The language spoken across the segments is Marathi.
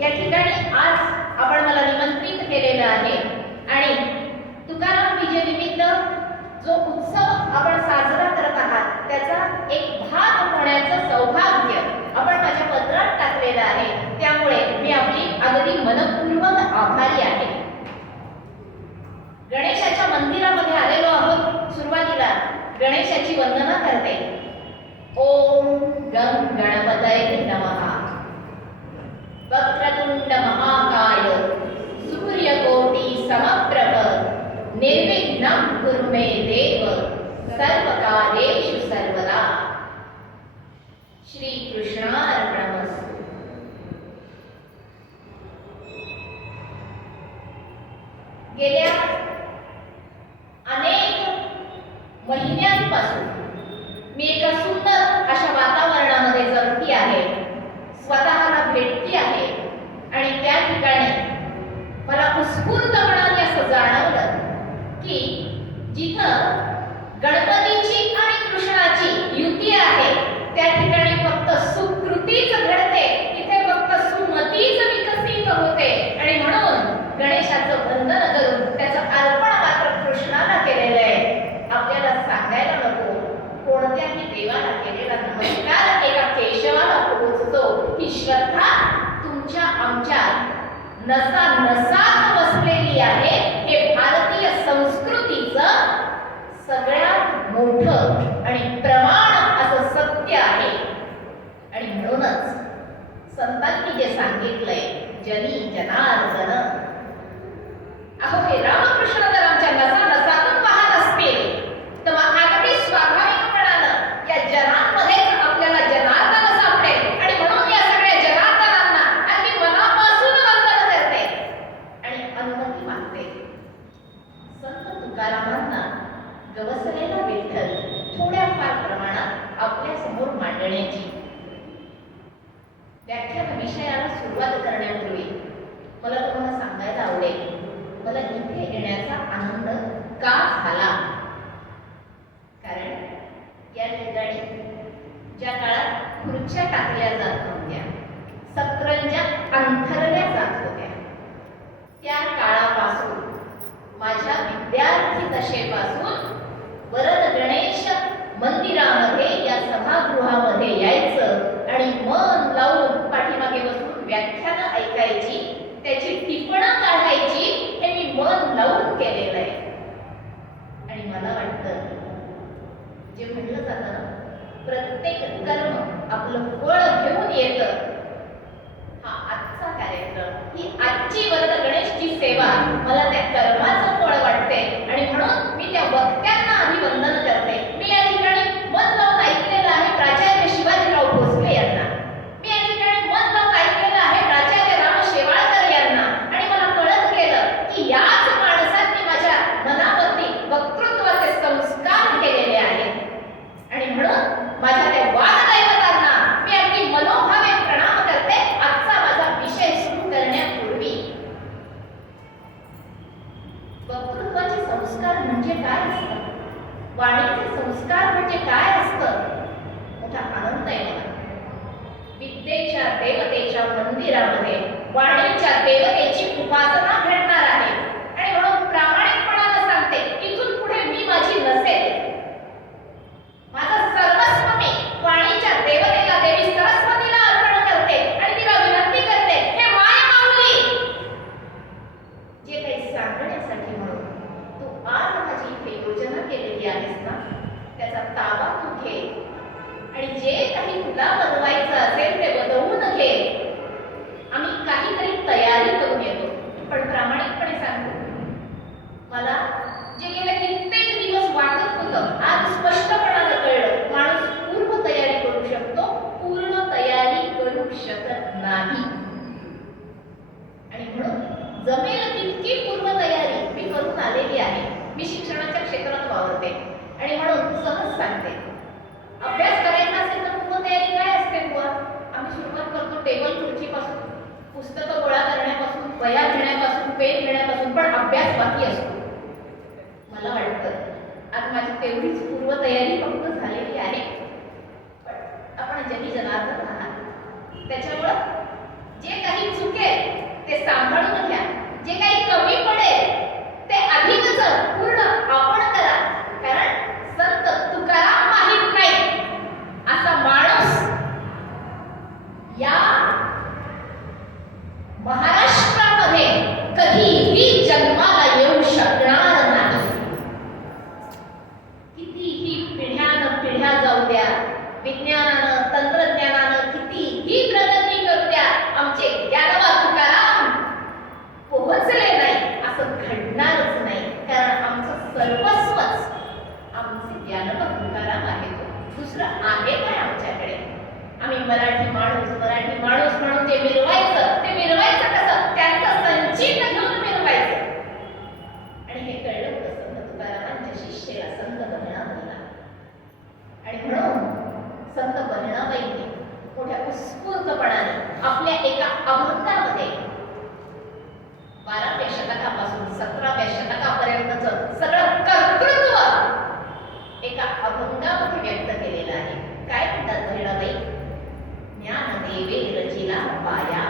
या ठिकाणी आज आपण मला निमंत्रित केलेलं आहे आणि तुकाराम विजयनिमित्त जो उत्सव आपण साजरा करत आहात त्याचा एक भाग होण्याचं सौभाग्य आपण माझ्या पत्रात टाकलेलं आहे. त्यामुळे मी आपली अगदी मनपूर्वक आभारी आहे. गणेशाच्या मंदिरामध्ये आलेलो आहोत. सुरुवातीला गणेशाची वंदना करते. ओम गं गणपतये नमः. वक्रतुंड महाकाय सूर्यकोटि समप्रभ निर्विघ्नं कुरु मे देव सर्वकार्येषु सर्वदा. श्री कृष्णार्पणमस्तु. गेल्या अनेक महिन्यांपासून मी एका सुंदर अशा वातावरणामध्ये जगती आहे, स्वतःला भेटती आहे आणि त्या ठिकाणी मला उत्स्फूर्तपणाने असं जाणवलं की जिथं गणपतीची आणि कृष्णाची युती आहे त्या ठिकाणी फक्त सुकृतीच घडते, तिथे फक्त सुमतीच विकसित होते. आणि म्हणून गणेशाचं वंदन करून त्याचं अर्पण मात्र कृष्णाला केलेलं आहे. आपल्याला सांगायला नको, कोणत्याही देवाला केलेला नमस्कार एका केशवाला पोहोचतो. ही श्रद्धा तुमच्या आमच्या नसा नसात बसलेली आहे. हे भारतीय संस्कृतीचं सगळ्यात मोठं आणि प्रमाण असं सत्य आहे. आणि म्हणूनच संतांनी जे सांगितलंय जनी जनार्दन, अहो हे रामकृष्ण जर आमच्या नसा नसातून वाहत असतील तर मग अगदी स्वाभाविकपणानं या जनांमध्येच आपल्याला जनार्दन सापडेल. आणि म्हणून या सगळ्या जनार्दनांना अगदी मनापासून वंदन करते आणि अनुमती मागते. संत तुकारामांना गवसलेला विठ्ठल थोड्याफार प्रमाणात आपल्या समोर मांडण्याची व्याख्यान विषयाला सुरुवात करण्यापूर्वी मला तुम्हाला सांगायला आवडेल, मला इथे येण्याचा आनंद का झाला. कारण या ठिकाणी ज्या काळात खुर्च्या टाकल्या जात होत्या, सतरंज्या अंथरल्या जात होत्या, त्या काळापासून माझ्या विद्यार्थी दशेपासून वरद गणेश मंदिरामध्ये या सभागृहामध्ये यायचं आणि मन लावून पाठीमागे बसून व्याख्यानं ऐकायची, त्याची टिपणं काढायची. हे मी मन लावून केलेलं आहे. आणि मला वाटतं जे म्हटलं जातं ना, प्रत्येक कर्म आपलं फळ घेऊन येतं. हा आजचा कार्यक्रम, ही आजची वरद गणेशची सेवा मला त्या कर्माचं फळ वाटते. आणि म्हणून मी त्या वक्त्यांना आधी वंदन करते. मी या ठिकाणी मन लावून ऐकलेलं आहे प्राचार्य शिवाजीराव भोसले यांना. मी या ठिकाणी मन लावून ऐकलेलं आहे प्राचार्य राम शेवाळकर यांना. आणि मला कळत गेलं की याच माणसांनी माझ्या मनावरती वक्तृत्वाचे संस्कार केलेले आहेत. आणि म्हणून माझ्या त्या वाददैवतांना मी अगदी मनोभावे प्रणाम करते. आजचा माझा विषय सुरू करण्यापूर्वी वक्तृत्वाचे संस्कार म्हणजे काय असतं, वाणीचे संस्कार म्हणजे काय असतं, मोठा आनंद आहे मला. विद्येच्या देवतेच्या मंदिरामध्ये वाणीच्या देवतेची उपासना घडणार आहे. आणि म्हणून प्रामाणिकपणानं सांगते, इथून पुढे मी माझी नसेल. माझं सर्वस्व मी वाणीच्या देवतेला, देवी सरस्वतीला अर्पण करते आणि तिला विनंती करते, हे माय माऊली, जे काही सांगण्यासाठी म्हणून तू आज माझी इथे योजना केलेली आहेस ना, त्याचा ताबा तू घे आणि जे काही तुला बनवायचं असेल ते बनवून घे. आम्ही काहीतरी तयारी करून येतो. पण प्रामाणिकपणे सांगतो, मला जे गेले कित्येक दिवस वाटत होतं आज स्पष्टपणानं कळलं, माणूस पूर्व तयारी करू शकतो, पूर्ण तयारी करू शकत नाही. आणि म्हणून जमेल तितकी पूर्व तयारी मी करून आलेली आहे. मी शिक्षणाच्या क्षेत्रात वावरते आणि म्हणून सहज सांगते, अभ्यास करायचा असेल तर पूर्व तयारी काय असते बुवा? आम्ही सुरुवात करतो टेबल खुर्चीपासून, पुस्तकं गोळा करण्यापासून, वह्या घेण्यापासून, पेन घेण्यापासून, पण अभ्यास बाकी असतो. मला वाटतं आज माझी तेवढीच पूर्व तयारी फक्त झालेली आहे. पण आपण जनी जनार्दन आहात, त्याच्यामुळं जे काही चुकेल मराठी माणूस म्हणून ते मिरवायचं कसं, त्यांचं संचित घेऊन मिरवायचं. आणि हे कळलं कसं, संत तुकारामांच्या शिष्याला संत बहिणाबाईला. आणि म्हणून संत बहिणाबाईंनी मोठ्या उत्स्फूर्तपणाने आपल्या एका अभंगामध्ये 12व्या शतकापासून 17व्या शतकापर्यंतचं सगळं कर्तृत्व एका अभंगामध्ये व्यक्त केलेलं आहे. काय म्हणतात बहिणाबाई? ज्ञानदेवे रचिला पाया.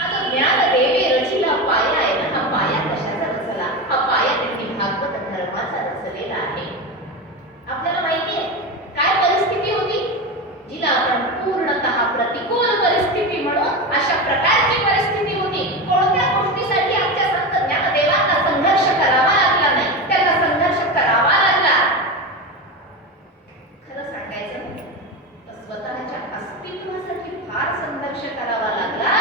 आता ज्ञानदेवे रचिला पाया आहे ना, हा पाया कशाचा रचला? हा पाया त्यांनी भागवत धर्माचा रचलेला आहे. आपल्याला माहिती आहे काय परिस्थिती होती, जिला आपण पूर्णतः प्रतिकूल परिस्थिती म्हणून अशा प्रकारची परिस्थिती होती. कोणत्या गोष्टीसाठी आमच्या संत ज्ञानदेवांना संघर्ष करावा लागला नाही, त्यांना संघर्ष करावा लागला. खरं सांगायचं तर स्वतःच्या अस्तित्वासाठी फार संघर्ष करावा लागला.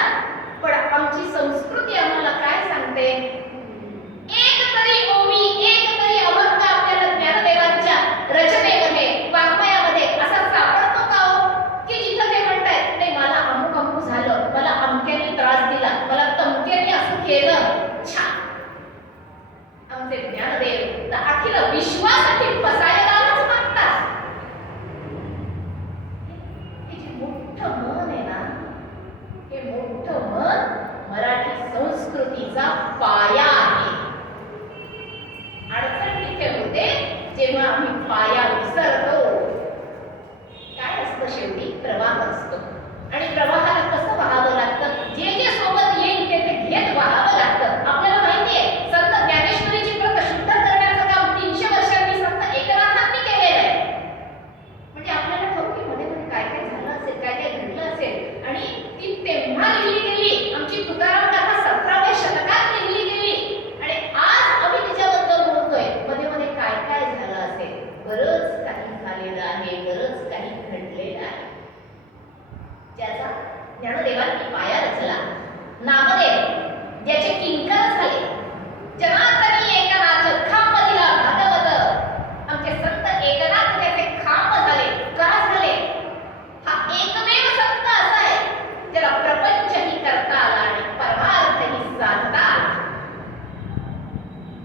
पण आमची संस्कृती आम्हाला काय सांगते? एक तरी ओवी, एक तरी अभंग आपल्याला ज्ञानदेवांच्या रचनेमध्ये, वाङ्मयामध्ये असा सापडतो का हो, की जिथं ते म्हणतायत नाही मला अमुक अमुक झालं, मला अमक्याने त्रास दिला, मला तमक्याने असं केलं. छान. आमचे ज्ञानदेव तर अखिल विश्वासाठी फसायलाच मागतात. हे जे मोठं मन आहे ना, हे मोठं मन मराठी संस्कृतीचा पाया आहे. अडचण तिथे होते जेव्हा आम्ही पाया विसरतो. काय असतं शेवटी? प्रवाह असतो. आणि प्रवाहाला कसं वाहावं लागतं? जे जे सोबत येईल ते ते घेत वाहावं लागतं. आपल्याला माहिती आहे संत ज्ञानेश्वरीची प्रत शुद्ध करण्याचं काम 300 वर्षांनी संत एकनाथांनी केलेलं आहे. म्हणजे आपल्याला ठाऊक आहे मध्ये मध्ये काय काय झालं असेल, काय काय घडलं असेल. आणि ती तेव्हा लिहिली गेली. आमची तुकाराम गाथा 17व्या शतकात लिहिली गेली. आणि आज आम्ही तिच्याबद्दल बोलतोय. मध्ये मध्ये काय काय झालं असेल, बरंच काही झालेलं आहे, बरंच काही घडलेलं आहे. ज्याचा ज्ञानदेवांनी पाया रचला. नामदेव ज्याचे किंकर झाले, जनार्दनी एकनाथ खांब दिला भागवत. आमचे संत एकनाथ त्याचे खांब झाले. का झाले? हा एकमेव संत असा आहे ज्याला प्रपंचही करता आला आणि परमार्थही साधता आला.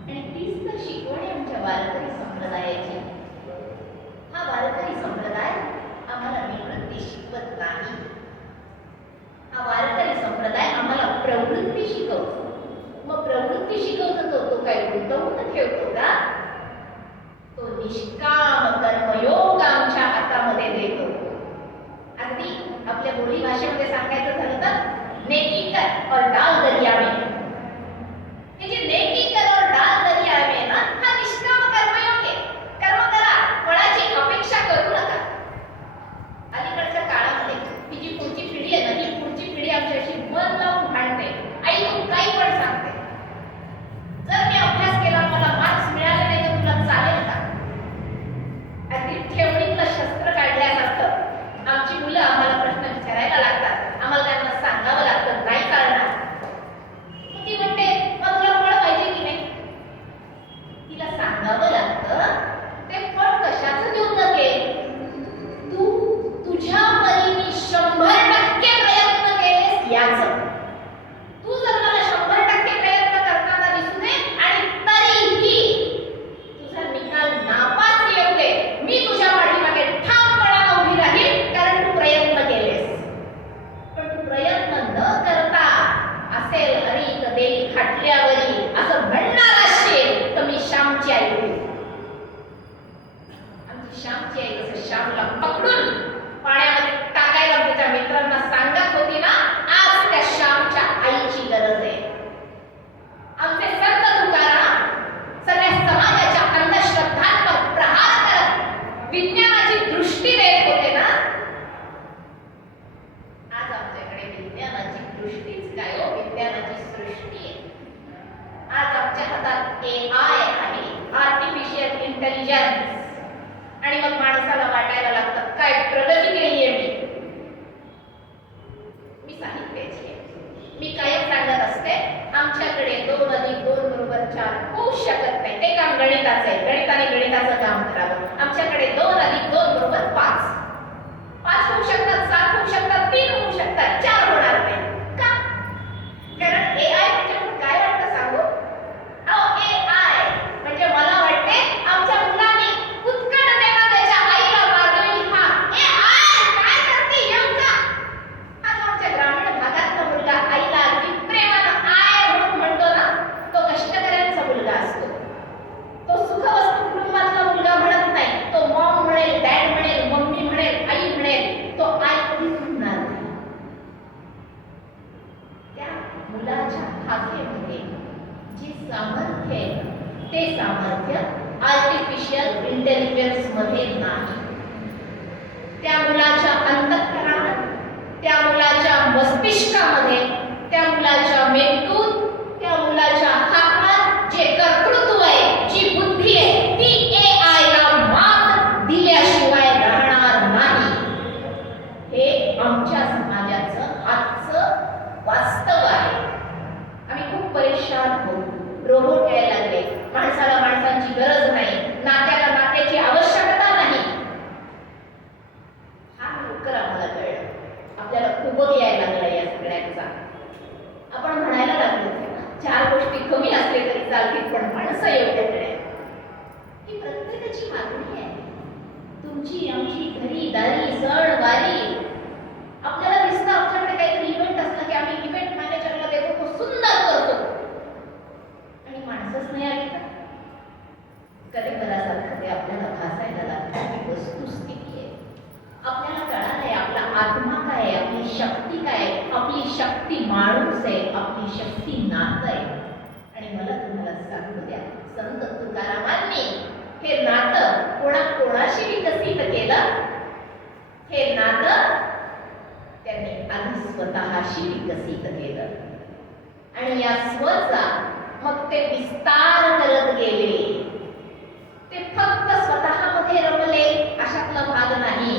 आणि तीच तर शिकवण आहे आमच्या वारकरी संप्रदायाची. हा वारकरी संप्रदाय आम्हाला निवृत्ती शिकवत नाही. हा वारकरी संप्रदाय आम्हाला प्रवृत्ती शिकवतो. मग प्रवृत्ती शिकवतो तो काय गुंतवून ठेवतो का? तो निष्काम कर्मयोग आमच्या हातामध्ये देतो. अगदी आपल्या बोली भाषेमध्ये सांगायचं झालं तर नेकी कर और डाल दरिया में. हे जे नेकी कर और डाल दरिया में ना, हा निष्काम कर्मयोग आहे. कर्म करा, फळाची अपेक्षा करू नका. अलीकडच्या काळामध्ये ही जी पुढची पिढी आहे ना, ही पुढची पिढी आमच्याशी मन लावून भांडते. आई तू काही पण सांगते. जर मी अभ्यास केला, मला मार्क्स मिळाले नाही तर तुला चालेल का? अगदी ठेवणीतलं शस्त्र काढल्यासारखं आमची मुलं आम्हाला प्रश्न विचारायला लागतात. आम्हाला त्यांना सांगावं लागतं नाही चालणार. ती म्हणते मग तुला फळ पाहिजे की नाही? तिला सांगावं लागतं ते फळ कशाचं देऊ नकेल. तू तुझ्या परीने 100% प्रयत्न केलेस याचं. तू जर मला 100% प्रयत्न करताना दिसू दे आणि तरीही तुझा निकाल नापास येऊ दे, मी तुझ्या पाठीमागे ठामपणाने उभी राहील, कारण तू प्रयत्न केलेस. पण तू प्रयत्न न करता असेल हरी देई खाटल्यावरी असं म्हणणार असेल तर मी श्यामची आई होईल. आमची श्यामची आई जसं श्यामला पकडून पाण्यामध्ये टाकायला त्याच्या मित्रांना सांगत होती ना, आज त्या श्यामच्या आईची गरज आहे. आमचे संत तुकाराम सगळ्या समाजाच्या अंधश्रद्धांवर प्रहार करत विज्ञानाची दृष्टी देत होते ना. आज आमच्याकडे विज्ञानाची दृष्टीच काय हो, विज्ञानाची सृष्टी आहे. आज आमच्या हातात AI आहे, आर्टिफिशियल इंटेलिजन्स. आणि मग माणसाला वाटायला लागतं काय प्रगती केली आहे मी साहित्याची आहे. मी कायम सांगत असते आमच्याकडे 2 + 2 = 4 होऊ शकत नाही. ते काम गणिताचं आहे. गणिताने गणिताचं काम करावं. आमच्याकडे 2 + 2 मस्तिष्कामध्ये, त्या मुलाच्या मेंदूत, त्या मुलाच्या हातात जे कर्तृत्व आहे, जी बुद्धी आहे, ती AI ला मात दिल्याशिवाय राहणार नाही. हे आमच्या समाजाचं आजचं वास्तव आहे. आम्ही खूप परेशान होतो. रोबोट यायला लागले, माणसाला माणसांची गरज नाही, नात्याला नात्याची आवश्यकता नाही. हा लवकर आम्हाला कळलं. आपल्याला खूपच यायला लागला या सगळ्यांचा. आपण म्हणायला लागलो चार गोष्टी कमी असले तरी चालतील, पण माणसं एवढ्याकडे ही प्रत्येकाची मागणी आहे. तुमची आमची घरी दारी सण वारी. आपल्याला दिसतं आमच्याकडे काहीतरी इव्हेंट असला की आम्ही इव्हेंट मॅनेजरला देतो, तो सुंदर करतो, आणि माणसंच नाही आली तर कधी बरासारखं ते आपल्याला भासायला लागतं. ही वस्तुस्थिती आहे. आपल्याला कळालंय आपला आत्मा काय आहे, आपली शक्ती काय आहे. आपली शक्ती माणूस आहे, आपली शक्ती नातं आहे. आणि मला तुम्हाला सांगू द्या, संत तुकारामांनी हे नातं कोणाशी विकसित केलं. हे नातं त्यांनी आधी स्वतःशी विकसित केलं, आणि या स्वचा मग ते विस्तार करत गेले. ते फक्त स्वतःमध्ये रमले अशातला भाग नाही.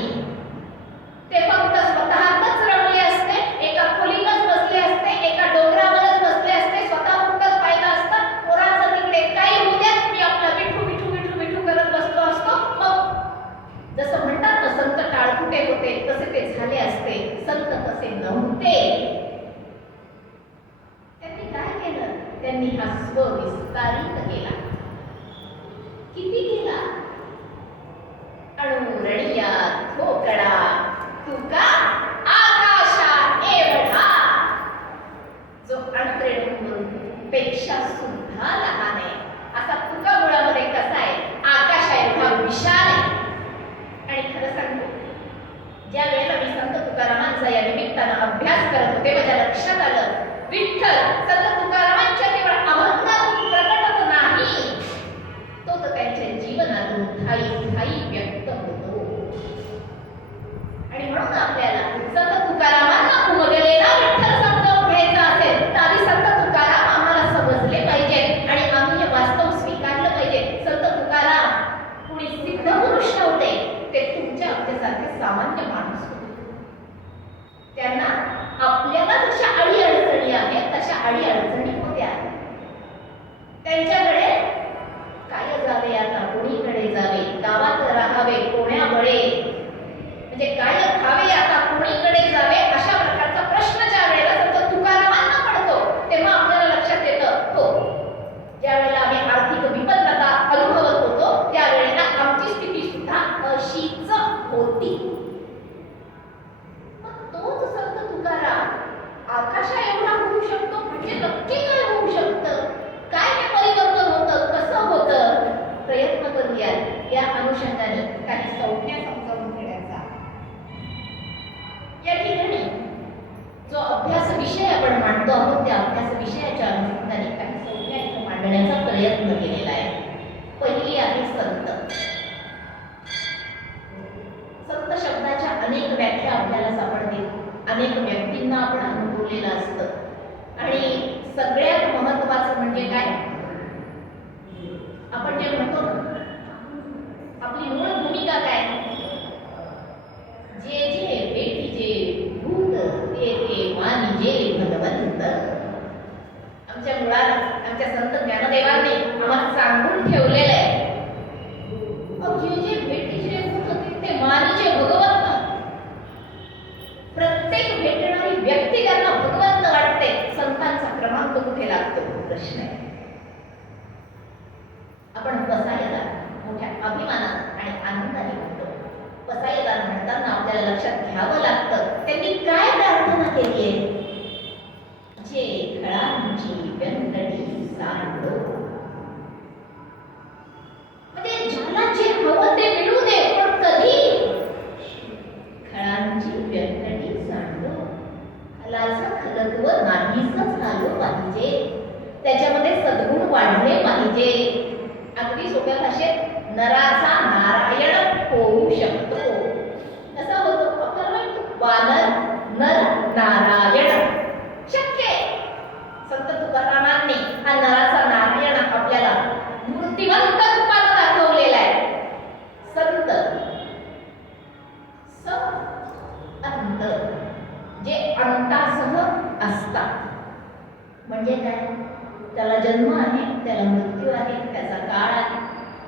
ते फक्त स्वतःतच रमले असते, एका खोलीतच बसले असते, एका डोंगरावरच बसले असते, स्वतः फक्तच पाहिलं असतं. पोराचं तिकडे काही होऊ द्या, मी आपला विठू विठू विठू विठू करत बसलो असतो. मग जसं म्हणतात ना, संत टाळकुटे होते तसे ते झाले असते. संत तसे नव्हते. त्यांनी काय केलं? त्यांनी हा स्व विस्तारित केला. किती केला? अणुरणिया ठोकळा तुका आकाशा एवढा, जो अणुरेणूपेक्षा सुद्धा लहान आहे. असा तुका मुळामध्ये कसा आहे? आकाशा एवढा विशाल आहे. आणि खरं सांगतो, ज्या वेळेला मी संत तुकारामांचा या निमित्तानं अभ्यास करत होते, माझ्या लक्षात आलं विठ्ठल संत तुकारामांच्या केवळ अभंगातून प्रकटत नाही, तो तर त्यांच्या जीवनातून ठाई ठाई व्यक्त होतो. आणि म्हणून आपल्याला संत तुकारामांना उमगलेला विठ्ठल समजावून घ्यायचा असेल तर आधी संत तुकाराम आम्हाला समजले पाहिजे, आणि आम्ही हे वास्तव स्वीकारलं पाहिजे. संत तुकाराम कुणी सिद्ध पुरुष नव्हते, ते तुमच्या आमच्यासारखे सामान्य माणूस होते. त्यांना आपल्याला जशा अडी अडचणी आहेत तशा अडी अडचणी होत्या. त्यांच्याकडे काय जावे आता कोणीकडे जावे, गावात राहावे कोण्यामुळे, म्हणजे काय खावे आता कोणीकडे जावे, अशा प्रकारचा प्रश्न ज्या वेळेला संत तुकारामांना पडतो तेव्हा आपल्याला लक्षात येतं, हो, ज्या वेळेला आम्ही आर्थिक विपन्नता अनुभवत होतो त्यावेळेला आमची स्थिती सुद्धा अशीच होती. तोच संत तुकाराम आकाशा एवढा होऊ शकतो म्हणजे नक्की काय होऊ शकतं, काय हे परिवर्तन होतं, कसं होतं, प्रयत्न करूया या अनुषंगाने काही संज्ञा समजावून घेण्याचा. या ठिकाणी जो अभ्यास विषय आपण मांडतो आहोत त्या अभ्यास विषयाच्या अनुषंगाने काही संज्ञा इथं मांडण्याचा प्रयत्न केलेला आहे. पहिली आहे संत. संत शब्दाच्या अनेक व्याख्या आपल्याला सापडतील, अनेक व्यक्तींना आपण अनुभवलेलं असतं, आणि सगळ्यात महत्वाचं म्हणजे काय, आपण जे म्हणतो आपली मूळ भूमिका काय, जे जे भेटीजे भूत ते ते मानिजे भगवंत. आमच्या मुळात आमच्या संत ज्ञानदेवांनी आम्हाला सांगून ठेवलेलं आहे, जे जे भेटीजे भूत ते मानिजे भगवंत. प्रत्येक भेटणारी व्यक्ती त्यांना भगवंत वाटते. संतांचा क्रमांक कुठे लागतो प्रश्न आहे. आपण बसायला मोठ्या अभिमानात आणि आनंदाने म्हणतो. बसायला म्हणताना आपल्याला लक्षात घ्यावं लागतं त्यांनी काय प्रार्थना केली आहे, जे खळांची व्यंकटी सांडो. म्हणजे ज्याला जे हवं ते मिळू दे, पण कधी खळांची व्यंकटी सांडो. खलाचं खलत्व नाहीच झालं पाहिजे, त्याच्यामध्ये सद्गुण वाढले पाहिजे. अगदी सोप्या भाषेत नराचा नारायण होऊ शकतो. कसा होतो आपल्याला माहिती, वानर नर नारायण म्हणजे काय? त्याला जन्म आहे, त्याला मृत्यू आहे, त्याचा काळ आहे.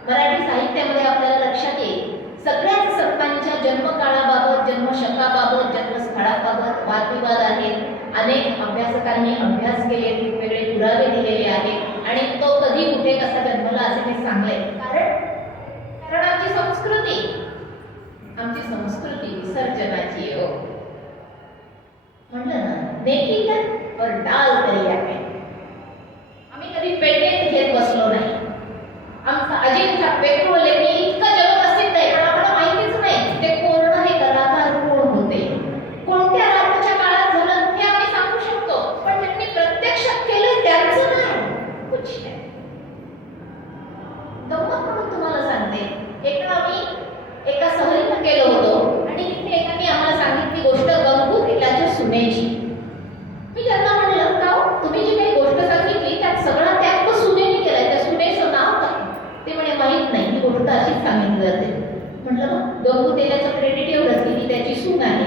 मराठी साहित्यामध्ये आपल्याला लक्षात येईल सगळ्याच संतांच्या जन्मकाळाबाबत, जन्मशकाबाबत, जन्मस्थळाबाबत वादविवाद आहेत. अनेक अभ्यासकांनी अभ्यास केले, वेगवेगळे पुरावे दिलेले आहेत आणि तो कधी कुठे कसा जन्मला असे ते सांगले. कारण आमची संस्कृती विसर्जनाची आहे. म्हटलं ना, नेकी कर और डाल तरी आहे. आम्ही कधी पेटेंट घेत बसलो नाही. आमचा अजिंठा वेरूळ लेणी इतकं जगप्रसिद्ध आहे, पण आम्हाला माहितीच नाही ते कोण हे कलाकार कोण होते, कोणत्या राजाच्या काळात झालं हे आम्ही सांगू शकतो, पण त्यांनी प्रत्यक्षात केलं त्यांचं नाही कुछ नाही. गंमत म्हणून तुम्हाला सांगते, एकदा आम्ही एका सहलीला गेलो होतो आणि तिथे एकाने आम्हाला सांगितली गोष्ट गंगूबाईच्या सुनेची. मी त्यांना म्हणलं, का तुम्ही जी काही गोष्ट सांगितली त्यात सगळा त्याग तो सुनेने केलाय, त्या सुनेचं नाव काय? ते म्हणे माहित नाही, ही गोष्ट अशीच सांगितली जाते. म्हटलं मग गंगू तेलाचं क्रेडिट एवढंच की ती त्याची सून आहे.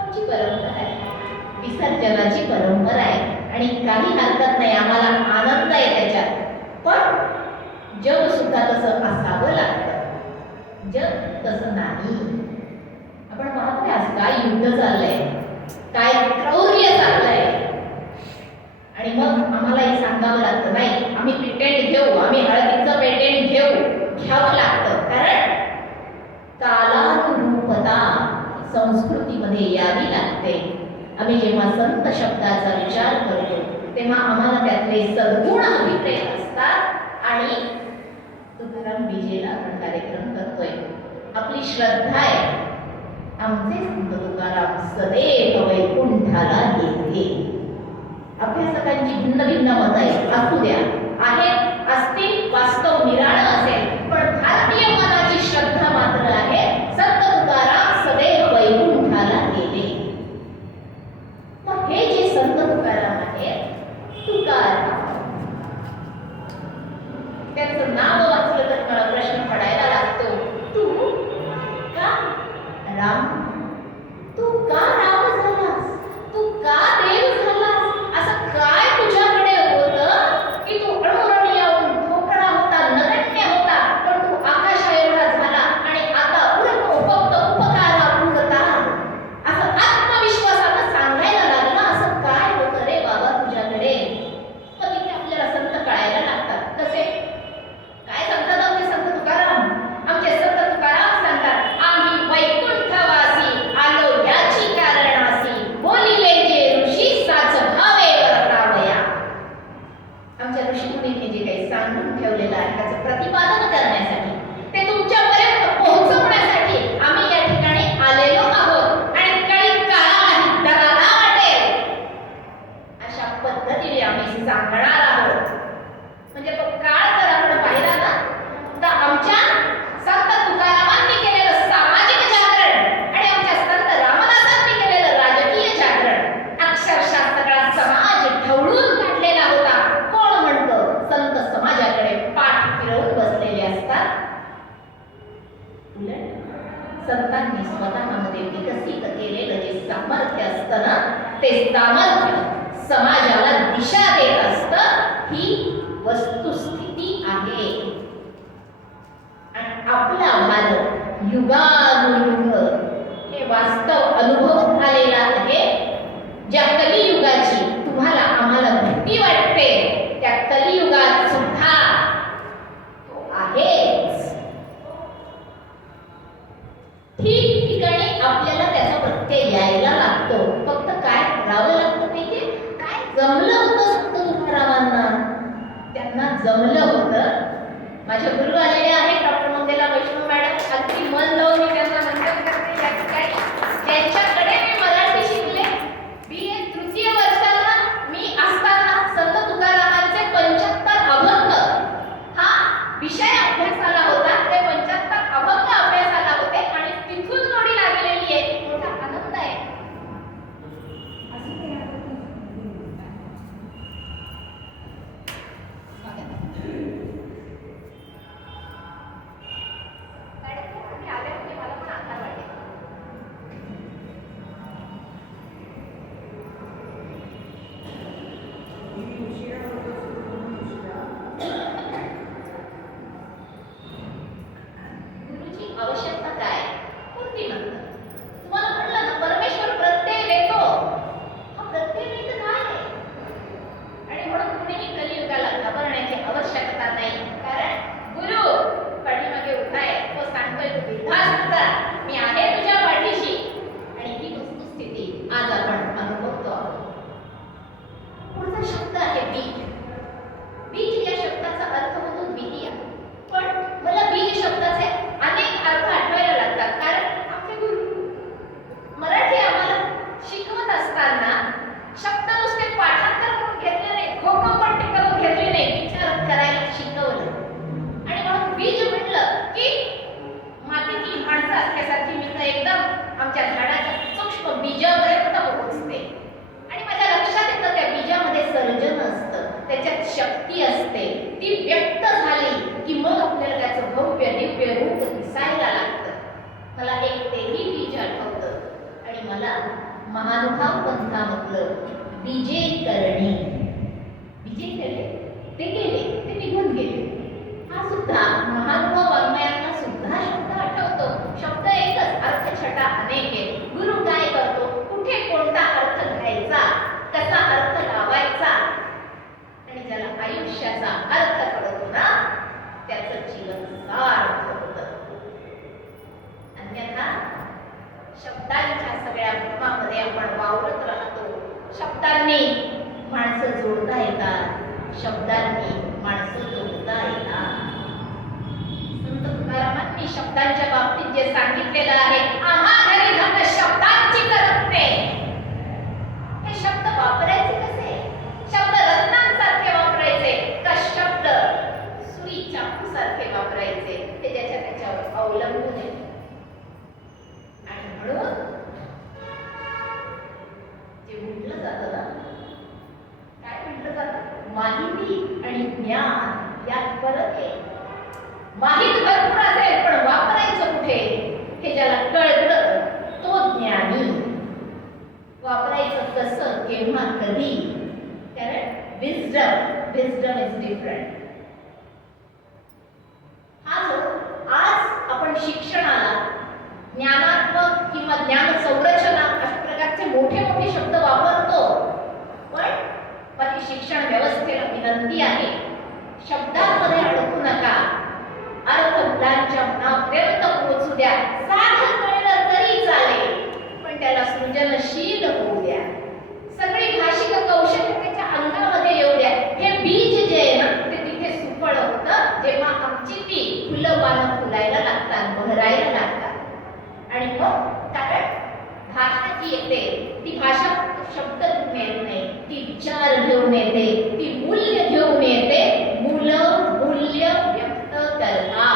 आमची परंपरा आहे, विसर्जनाची परंपरा आहे आणि काही हरकत नाही, आम्हाला आनंद आहे त्याच्यात. पण जग सुद्धा तसं असावं लागतं, जग तसं नाही. आपण पाहतोय आज काय युद्ध चाललंय, काय क्रौर्य चाललंय आणि मग आम्हाला हे सांगावं लागतं नाही आम्ही पेटेंट घेऊ, आम्ही हळदीचं पेटेंट घ्यावं लागतं. कारण कालानुरूपता संस्कृतीमध्ये यावी लागते. आम्ही जेव्हा संत शब्दाचा विचार करतो तेव्हा आम्हाला त्यातले सद्गुण अभिप्रेत असतात आणि तुकाराम बीजेला आपण कार्यक्रम करतोय. आपली श्रद्धा आहे, आमचे संत तुकाराम सदैव वैकुंठाला येते. अभ्यासकांची भिन्न भिन्न मत असू द्या, आहेत, असतील, वास्तव निराळं असेल, पण भारतीय मनाची श्रद्धा मात्र आहे संत तुकाराम सदैव वैकुंठाला गेले. मग हे जे संत तुकाराम आहेत, तुकाराम त्यांचं नाव वाचलं तर मला प्रश्न पडायला लागतो, तू का राम, तू का राम झालास, तू का देव झालास, असं काय तुझ्याकडे होतं की तू अणुरणीयाहून ठोकळा होता, नगण्य होता, पण तू आकाशा एवढा झाला आणि आता फक्त उपकारा पुरता असं आत्मविश्वासानं सांगायला लागला. असं काय होतं रे बाबा तुझ्याकडे? मग तिथे आपल्याला संत कळायला लागतात. कसे काय सांगतात आमचे संत तुकाराम? आमचे संत तुकाराम सांगतात, आम्ही वैकुंठवासी आलो याची कारणासी, बोलिले जे ऋषी साच भावे वर्तावया. आमच्या ऋषीमुनींनी जे काही सांगून ठेवलेलं आहे त्याचं प्रतिपादन करण्यासाठी, ते तुमच्यापर्यंत पोहोचवण्यासाठी आम्ही या ठिकाणी आलेलो आहोत आणि काही काळाला दराला वाटेल अशा पद्धतीने आम्ही सांगणार आहोत. म्हणजे तो काळ जर आपण पाहिला ना तर आमच्या संत तुकारामांनी केलेलं सामाजिक जागरण आणि आमच्या संत रामदासांनी केलेलं राजकीय जागरण अक्षरशः सगळा समाज ढवळून काढलेला होता. कोण म्हणतं संत समाजाकडे पाठ फिरवून बसलेले असतात? उलट संतांनी स्वतःमध्ये विकसित केलेलं जे सामर्थ्य असतं ना, ते सामर्थ्य समाजाला दिशा देत असतं. ही वस्तुस्थिती आहे आणि आपला भारत युगानुयुग हे वास्तव अनुभवत आलेला आहे. ज्या कलियुगाची तुम्हाला आम्हाला भीती वाटते त्या कलियुगात सुद्धा तो आहेच. ठिकठिकाणी आपल्याला त्याचा प्रत्यय यायला लागतो. फक्त काय करावं लागतं माहितीये? काय जमलं होतं संत तुकारामांना, त्यांना जमलं होतं. माझे गुरु आलेले आहेत डॉक्टर मंगेला वैष्णव मॅडम, अगदी मन लावून मी त्यांना वंदन करते. या ठिकाणी ज्यांच्याकडे मी मराठी शिकले, BA तृतीय वर्षाला मी असताना संत तुकारामांचे 75 अभंग हा विषय अभ्यासाला होता. ते 75 अभंग अभ्यासाला होते आणि तिथून जोडी लागलेली आहे. मोठा आनंद आहे. कार्यक्रमामध्ये आल्या सर्जन असतं, त्याच्यात शक्ती असते, ती व्यक्त झाली की मग आपल्याला त्याचं भव्य दिव्य रूप दिसायला लागतं. मला एक तेही बीज आठवतं आणि मला महानुभाव पंथामधलं विजय करणे, विजय केले ते गेले, ते निघून गेले. हा सुद्धा महानुभाव वाङ्मयातला सुद्धा शब्द आठवतो. शब्द एकच, अर्थ छटा अनेक आहे. गुरु काय करतो, कुठे कोणता अर्थ घ्यायचा, कसा अर्थ लावायचा, आणि ज्याला आयुष्याचा अर्थ कळतो ना त्याचं जीवन सार्थ होतं. अन्यथा शब्दांच्या सगळ्या भ्रमामध्ये आपण वावरत राहतो. शब्दांनी माणसं जोडता येतात, शब्दांनी माणसं जोडता येतात. संत तुकारामांनी शब्दांच्या बाबतीत जे सांगितलेलं आहे, आम्हा घरी धन शब्दांची करते. हे शब्द वापरायचे कसे? शब्द रत्नांसारखे वापरायचे का शब्द सुई चाकू सारखे वापरायचे? ते ज्याच्या त्याच्यावर अवलंबून आहे. आणि म्हणून जे म्हटलं जातं ना, काय म्हटलं जातं, माहिती आणि ज्ञान यात फरक आहे. माहिती भरपूर असेल पण वापरायचं कुठे हे ज्याला कळतं तो ज्ञानी. वापरायचं कसं, केव्हा, कधी, कारण विजडम इज डिफरंट. हा जो आज आपण शिक्षणाला ज्ञानात्मक किंवा ज्ञान संरचना अशा प्रकारचे मोठे मोठे शब्द वापरतो, पण माझी शिक्षण व्यवस्थेला विनंती आहे, शब्दांमध्ये अडकू नका. अर्थ मुलांच्या मनापर्यंत पोहोचू द्या. साधं कळलं तरी चालेल, पण त्याला सृजनशील होऊ द्या. सगळी भाषिक कौशल्य त्याच्या अंगामध्ये येऊ द्या. हे बीज जे आहे ना ते तिथे सुफळ होतं जेव्हा आमची ती फुलं पानं फुलायला लागतात, बहरायला लागतात. आणि मग कारण भाषा जी येते ती भाषा शब्द घेऊन येत नाही, ती विचार घेऊन येते, ती मूल्य घेऊन येते. मूल्य व्यक्त करता.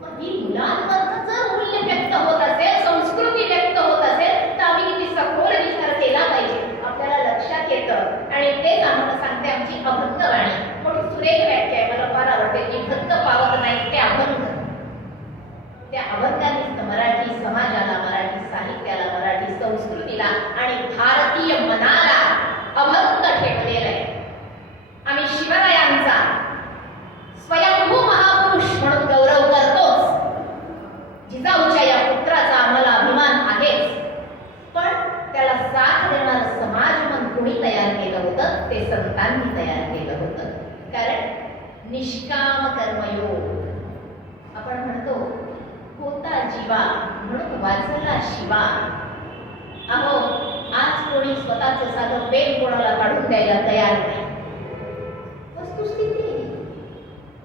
मग ही मुलांमधनं जर मूल्य व्यक्त होत असेल, संस्कृती व्यक्त होत असेल, तर आम्ही किती सखोल विचार केला पाहिजे आपल्याला लक्षात येतं. आणि तेच आम्हाला सांगते आमची अभंगवाणी. मोठी सुरेख व्याख्या आहे, मला फार आवडते. जी भक्त पावत नाही ते अभंग. त्या अभंगाने मराठी समाजाला, मराठी साहित्याला, मराठी संस्कृतीला आणि भारतीय मनाला अभंग ठेवलेला आहे. आम्ही शिवरायांचा स्वयंभू महापुरुष म्हणून गौरव करतोच. जिजाऊच्या या पुत्राचा आम्हाला अभिमान आहेच, पण त्याला साथ देणारं समाज मन कुणी तयार केलं होतं? ते संतांनी तयार केलं होतं. कारण निष्काम कर्मयोग आपण म्हणतो, होता जीवा म्हणून वाचला शिवा. अहो आज कोणी स्वतःचं साधं प्रेम कोणाला काढून द्यायला तयार नाही, वस्तुस्थिती.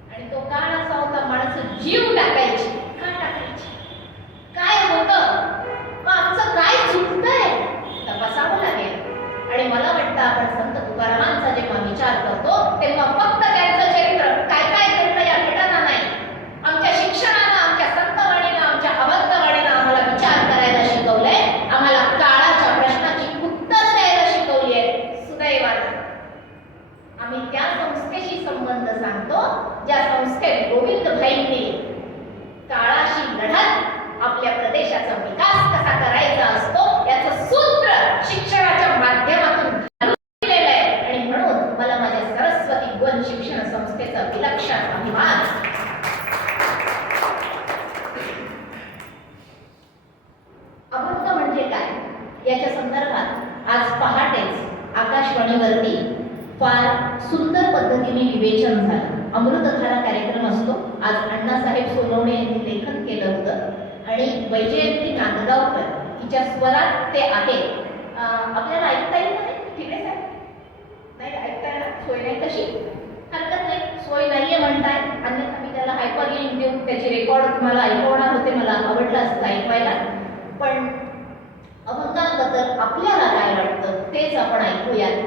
आणि तो काळ असा होता, माणसं जीव टाकायची. का टाकायची? काय होतं? मग आमचं काय चुकतंय तपासावं लागेल. आणि मला वाटतं आपण संत तुकारामांचा जेव्हा विचार करतो तेव्हा फक्त त्यांचं चरित्र काय काय घडलं या घटना नाही, आमच्या शिक्षणानं, आमच्या संतवाणीनं, आमच्या अभंगवाणीनं आम्हाला विचार करायला शिकवलंय, आम्हाला काळाच्या प्रश्नाची उत्तर द्यायला शिकवली आहे. सुदैवानं आम्ही त्या संस्थेशी संबंध सांगतो ज्या संस्थेत गोविंदभाईंनी काळाशी लढत आपल्या प्रदेशाचा विकास कसा करायचा असतो याचं सूत्र शिक्षणाच्या माध्यमातून दिलेलं आहे. आणि म्हणून मला माझ्या सरस्वती वन शिक्षण संस्थेचा विलक्षण अभिमान. अभंग म्हणजे काय याच्या संदर्भात आज पहाटेच आकाशवाणीवरती फार सुंदर पद्धतीने विवेचन झालं. अमृतधारा कार्यक्रम असतो. आज अण्णासाहेब सोनवणे यांनी लेखन केलं होतं आणि वैजयंती नांदगावकर हिच्या स्वरात ते आहे. आपल्याला ऐकता येईल ना? ठीक आहे साहेब? नाही ऐकताय ना? सोय नाही तशी? हरकत नाही, सोय नाहीये म्हणताय, अन्यथा मी त्याला हायपर लिंक देऊन त्याची रेकॉर्ड तुम्हाला ऐकवणार होते. मला आवडलं असतं ऐकवायला. पण अभंगांबद्दल आपल्याला काय वाटतं तेच आपण ऐकूयात.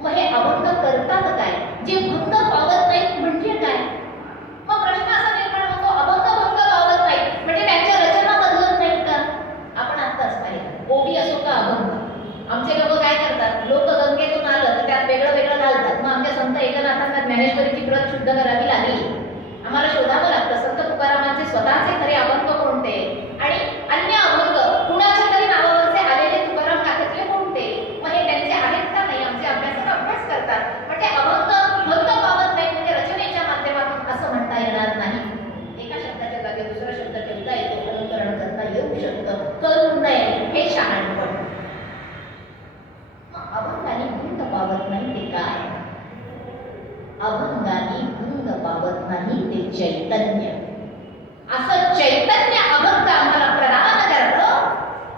मग हे अभंग करतात काय? जे भंग पावत नाहीत म्हणजे काय? मग प्रश्न असा निर्माण होतो, अभंग पावत नाहीत म्हणजे त्यांच्या रचना बदलत नाहीत का? आपण आत्ताच पाहिलं, ओबी असो का अभंग, ठेवता येतो, अनुकरण करता येऊ शकतं, करू नये हे शहाणपण. अभंगाने भंग पावत नाही ते काय? अभंगाने भंग पावत नाही ते चैतन्य. असं चैतन्य अभंग आम्हाला प्रदान करतं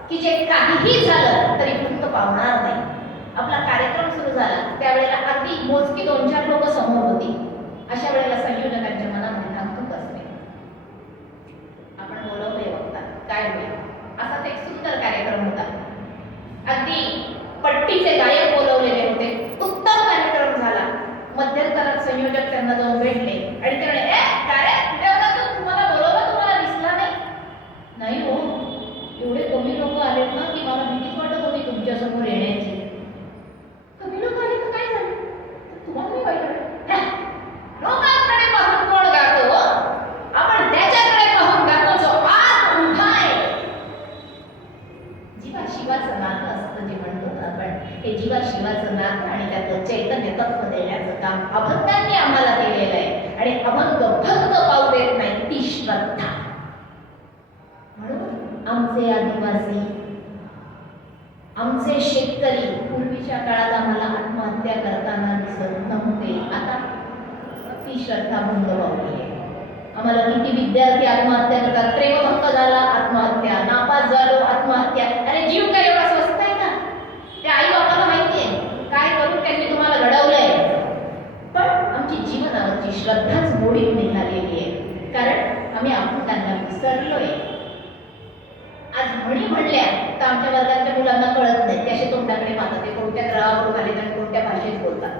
की जे काहीही झालं तरी भंग पावणार नाही. आपला कार्यक्रम सुरू झाला त्यावेळेला अगदी मोजकी 2-4 लोक समोर होती. अशा वेळेला संयोजकांच्या मनामध्ये धाकधूक असते. आपण बोलवलंय बघता काय होईल. असाच एक सुंदर कार्यक्रम होता. अगदी पट्टीचे गायक बोलवलेले होते. उत्तम कार्यक्रम झाला. मध्यंतरात संयोजक त्यांना जाऊन भेटले आणि ते म्हणे, काय तुम्हाला बोलवलं, तुम्हाला दिसला नाही? नाही हो, एवढे कमी लोक आलेत ना की मला भीतीच वाटत होती तुमच्या समोर येण्याची. कमी लोक आले तर काय झालं? तुम्हाला नाही वाईट वाटलं? लोकांकडे पाहून कोण गातो? आपण त्याच्याकडे पाहून गातो जो आज उभा आहे. जीवा शिवाचं नातं असतं जे म्हणतो ना आपण, हे जीवा शिवाचं नातं आणि त्यातलं चैतन्य तत्व देण्याचं काम अभंगांनी आम्हाला दिलेलं आहे. आणि अभंग भंग पावू देत नाही ती श्रद्धा. म्हणून आमचे आदिवासी, आमचे शेतकरी पूर्वीच्या काळात आम्हाला आत्महत्या करताना दिसत नव्हते. आता ती श्रद्धा भंग पावली आहे. आम्हाला किती विद्यार्थी आत्महत्या करतात. प्रेमभंग झाला आत्महत्या, नापास झालो आत्महत्या. अरे जीव काय एवढा स्वस्त आहे का? त्या आई बाबाला माहिती आहे काय करून त्यांनी तुम्हाला घडवलंय. पण आमची जीवनावरची श्रद्धाच मोडीत निघालेली आहे. कारण आम्ही अभंगांना विसरलोय. आज म्हणी म्हणल्या तर आमच्या वर्गातल्या मुलांना कळत नाही. ते असे तोंडाकडे पाहतात, ते कोणत्या ग्रहावर आले आणि कोणत्या भाषेत बोलतात.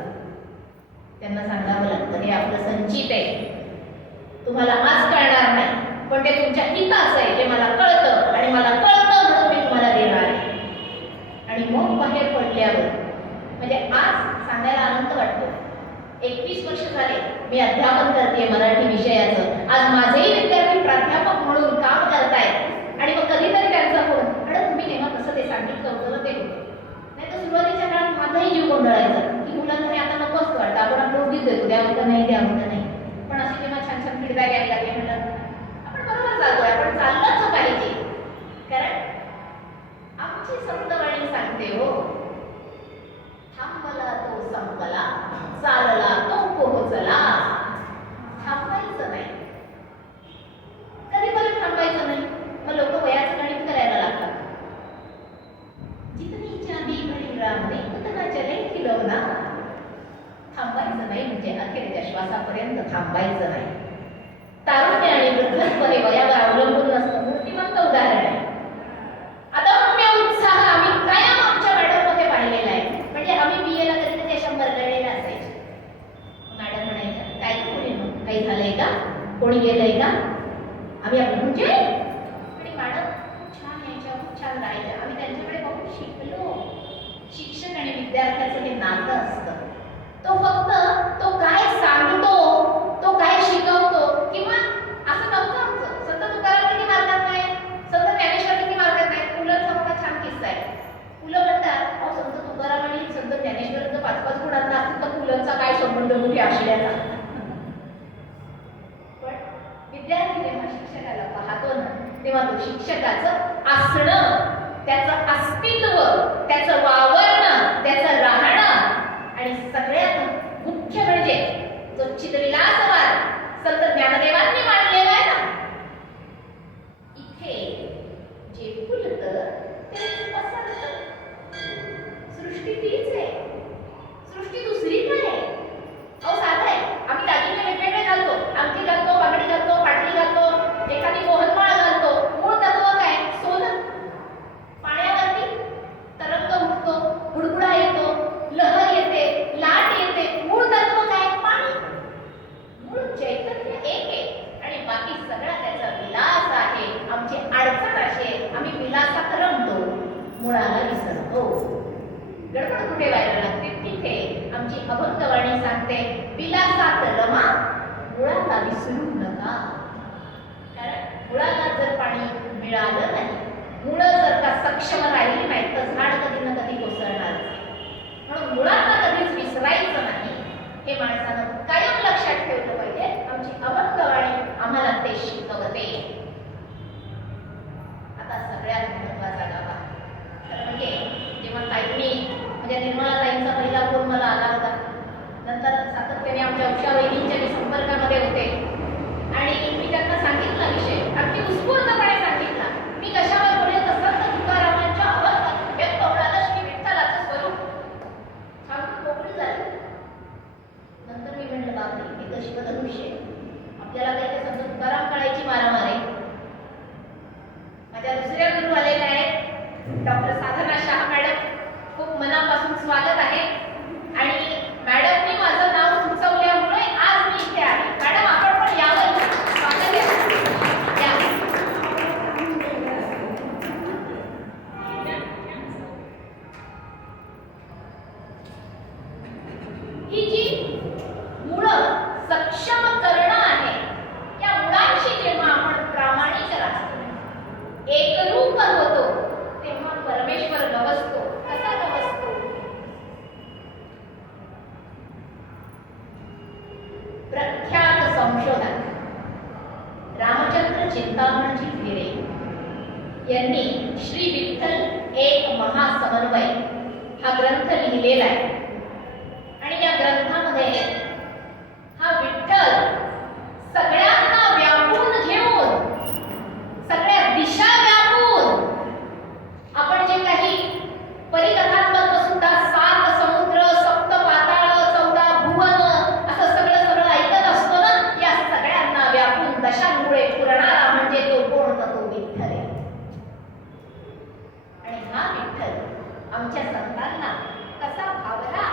त्यांना सांगावं लागतं हे आपलं संचित आहे, तुम्हाला आज कळणार नाही पण ते तुमच्या हिताचं आहे, ते मला कळतं आणि मला कळतं म्हणून मी तुम्हाला देणार आहे. आणि मग बाहेर पडल्यावर म्हणजे आज सांगायला आनंद वाटतो. 21 वर्ष झाले मी अध्यापन करते मराठी विषयाचं. आज माझेही विद्यार्थी प्राध्यापक म्हणून काम करतायत आणि मग कधीतरी त्यांचा फोन, मॅडम तुम्ही तेव्हा कसं ते सांगितलं होतं ते होतं. नाही तर सुरुवातीच्या काळात माझाही जीव गोंधळायचा की मुलांना हे आता नकोच वाटतं, आपण आपलं उगीच देतो, द्यावं का नाही द्यावं का नाही. पण असे जेव्हा छान छान फीडबॅक यायला लागले म्हणलं आपण बरोबर चालतोय, आपण चाललंच पाहिजे. कारण आमची संतवाणी सांगते हो, थांबला तो संपला, चालला तो पोहोचला. थांबायचं नाही, कधी पण थांबायचं नाही. मग लोक वयाचं गणित करायला लागतात. जितनी चांदी भरी राम ने उतना चले खिलौना. थांबायचं नाही म्हणजे अखेरच्या श्वासापर्यंत थांबायचं नाही. तारुण्य आणि वृद्धत्व हे वयावर अवलंबून असतं. मूर्तिमंत उदाहरण आहे. अदम्य उत्साह आम्ही कायम आमच्या मॅडममध्ये पाहिलेला आहे. म्हणजे आम्ही बीएला कधी ते 100 गळलेले असायचे. मॅडम म्हणायचं काय कोणी काही झालंय का, कोणी गेलंय का? आम्ही आपण म्हणजे आणि मॅडम खूप छान यायच्या, खूप छान राहायच्या. आम्ही त्यांच्याकडे बघून शिकलो. शिक्षक आणि विद्यार्थ्याचं हे नातं असतं. तो फक्त तो काय सांगतो, तो काय शिकवतो किंवा असं नव्हतं आमचं. संत तुकाराम किती मार्गात नाही, संत ज्ञानेश्वर किती मार्गात नाही. मुलांचा मोठा छान किस्सा आहे. मुलं म्हणतात अहो संत तुकाराम आणि संत ज्ञानेश्वरांचं 5-5 गुणांना असतील तर मुलांचा काय संबंध कुठे असल्याचा. पण विद्यार्थी जेव्हा शिक्षकाला पाहतो ना तेव्हा तो शिक्षकाचं असणं, त्याचं अस्तित्व, त्याचं वावरणं, त्याचं राहणं आणि सगळ्यात मुख्य म्हणजे जो चित्रविलासवाद संत ज्ञानदेवांनी मांडलेला आहे ना, इथे जे फुलतं ते पसरतं. सृष्टी तीच आहे, सृष्टी दुसरी काय आहे? अहो साधं आहे. आम्ही दागिने वेगवेगळे घालतो, अंगठी घालतो, बांगडी घालतो, पाटली घालतो, एखादी मोहनमाळ घालतो. मूळ तत्व काय? सोनं. पाण्यावरती तरंग उठतो, बुडबुडा येतो, लहर येते, लाट येते. मूळ तत्व काय? पाणी. मूळ चैतन्य एक आहे आणि बाकी सगळा त्याचा विलास आहे. आमची अडचण अशी आहे आम्ही विलासात रमतो, मुळाला विसरतो. गडबड कुठे व्हायला लागते तिथे आमची अभंगवाणी सांगते विलासात रमा, मुळाला विसरू नका. कारण मुळाला जर पाणी मिळालं नाही, मुळं जर का सक्षम राहिली नाही तर झाड कधी ना कधी कोसळणार. म्हणून मुळांना कधीच विसरायचं नाही हे माणसानं कायम लक्षात ठेवलं पाहिजे. आमची अभंगवाणी आम्हाला ते शिकवते. यांनी श्री विठ्ठल एक महासमन्वय हा ग्रंथ लिहिलेला आहे. आणि या ग्रंथामध्ये हा विठ्ठल सगळ्यांना व्यापून घेऊन, सगळ्या दिशा व्यापून, आपण जे काही परिकथांमधून सुद्धा 7 समुद्र, 7 पाताळ, 14 भुवन असं सगळं ऐकत असतो ना, या सगळ्यांना व्यापून दशांमुळे पुरणारा म्हणजे तो कोण, तो विठ्ठल आहे. आणि हा विठ्ठल आमच्या संतांना कसा भावला,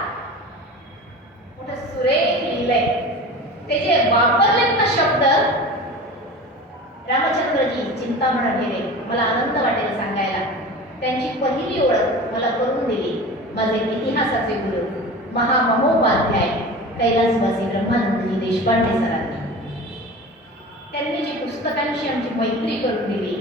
मोठं सुरेख लिहिलंय. ते जे वापरलेत ना शब्द, रामचंद्रजी चिंतामण ढेरे, मला आनंद वाटेल सांगायला. त्यांची पहिली ओळख मला करून दिली माझे इतिहासाचे गुरु महामहोपाध्याय कैलासवासी ब्रह्मानंदजी देशपांडे सरांनी. त्यांनी जी पुस्तकांशी आमची मैत्री करून दिली,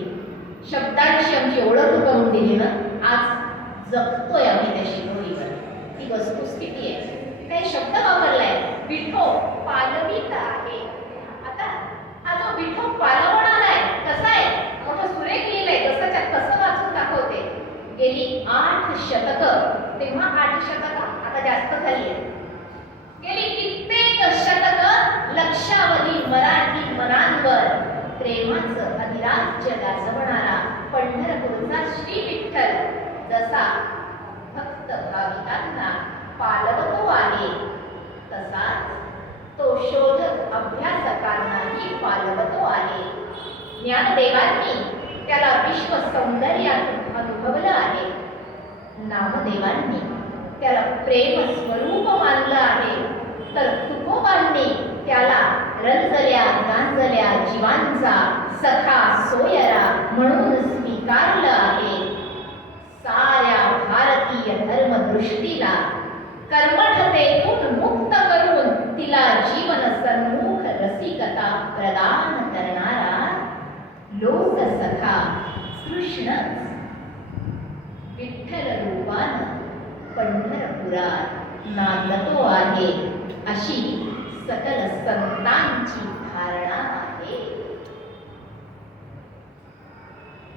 शब्दांशी आमची ओळख करून दिली ना, आज जगतोय आम्ही त्या शिकवणीवर. ती वस्तुस्थिती आहे. काही शब्द वापरलाय, विठो पालवित आहे. आता हा जो विठो पालवणार आहे कसा आहे, मोठं सुरेख लिहिलंय, तसंच्या तसं वाचून दाखवते. गेली 8 शतकं, तेव्हा 8 शतकं आता जास्त झाली आहे, गेली कित्येक शतकं लक्षावधी मराठी मनांवर प्रेमाचं अधिराज्य गाजवणारा पंढरपूरचा श्री विठ्ठल जसा भक्त भाविकांना पालवतो आहे, तसाच तो शोधक अभ्यासकांनाही पालवतो आहे. ज्ञानदेवांनी त्याला विश्व सौंदर्यातून अनुभवलं आहे. नामदेवांनी त्याला प्रेम स्वरूप मानलं आहे, तर तुकोबांनी त्याला रंजल्या गांजल्या जीवांचा सखा सोयरा म्हणून स्वीकारलं आहे. साऱ्या भारतीय धर्मदृष्टीला कर्मठतेतून मुक्त करून तिला जीवन सन्मुख रसिकता प्रदान करणारा लोक सखा कृष्णच विठ्ठल रूपानं पंढरपुरात नांदतो आहे, अशी सकल संतांची धारणा आहे.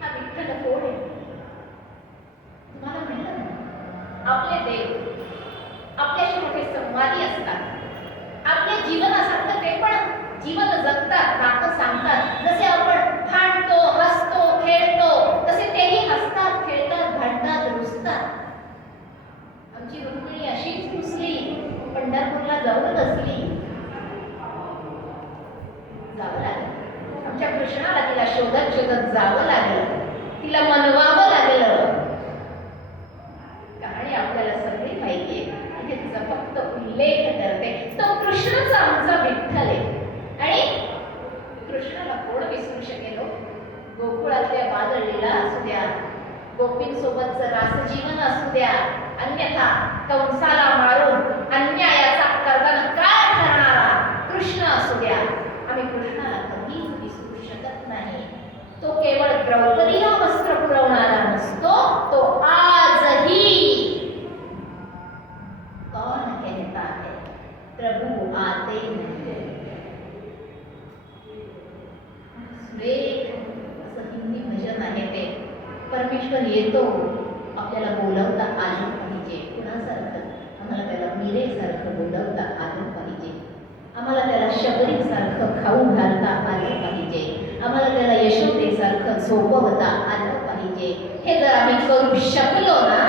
हा विठ्ठल कोण आहे? तुम्हाला म्हणलं ना, आपले देव आपल्याशी मोठे संवादी असतात. आपल्या जीवनासारखं ते पण जीवन जगतात, नातं सांगतात. जसे आपण भांडतो, हसतो, खेळतो, तसे तेही हसतात, खेळतात, भांडतात, रुसतात. आमची रुक्मिणी अशीच रुसली, पंढरपूरला जाऊन बसली. जावं लागलं आमच्या कृष्णाला, तिला शोधत शोधत जावं लागलं, तिला मनवावं लागलं. कहाणी आपल्याला सगळी माहिती आहे. तिचा फक्त उल्लेख करते, तो कृष्णच आमचा विठ्ठल आहे. आणि कृष्णाला कोण विसरू शकेल? गोकुळातल्या बाललीला असू द्या, गोपींसोबतचं रासजीवन असू द्या, अन्यथा कंसाला मारून अन्यायाचा कर्तन काय ठरणारा कृष्ण असू द्या, आम्ही कृष्णाला कधीच विसरू शकत नाही. तो केवळ द्रौपदीला वस्त्र पुरवणारा नसतो, तो आजही कौन कहता है प्रभु आते नहीं. सुरेख असं हिंदी भजन आहे ते. परमेश्वर येतो, आपल्याला बोलवता आलं पाहिजे. कुणासारखं? आम्हाला त्याला मिरेसारखं बोलवता आलं पाहिजे. आम्हाला त्याला शबरीसारखं खाऊ घालता आलं पाहिजे. आम्हाला त्याला यशोदेसारखं झोपवता आलं पाहिजे. हे जर आम्ही करू शकलो ना,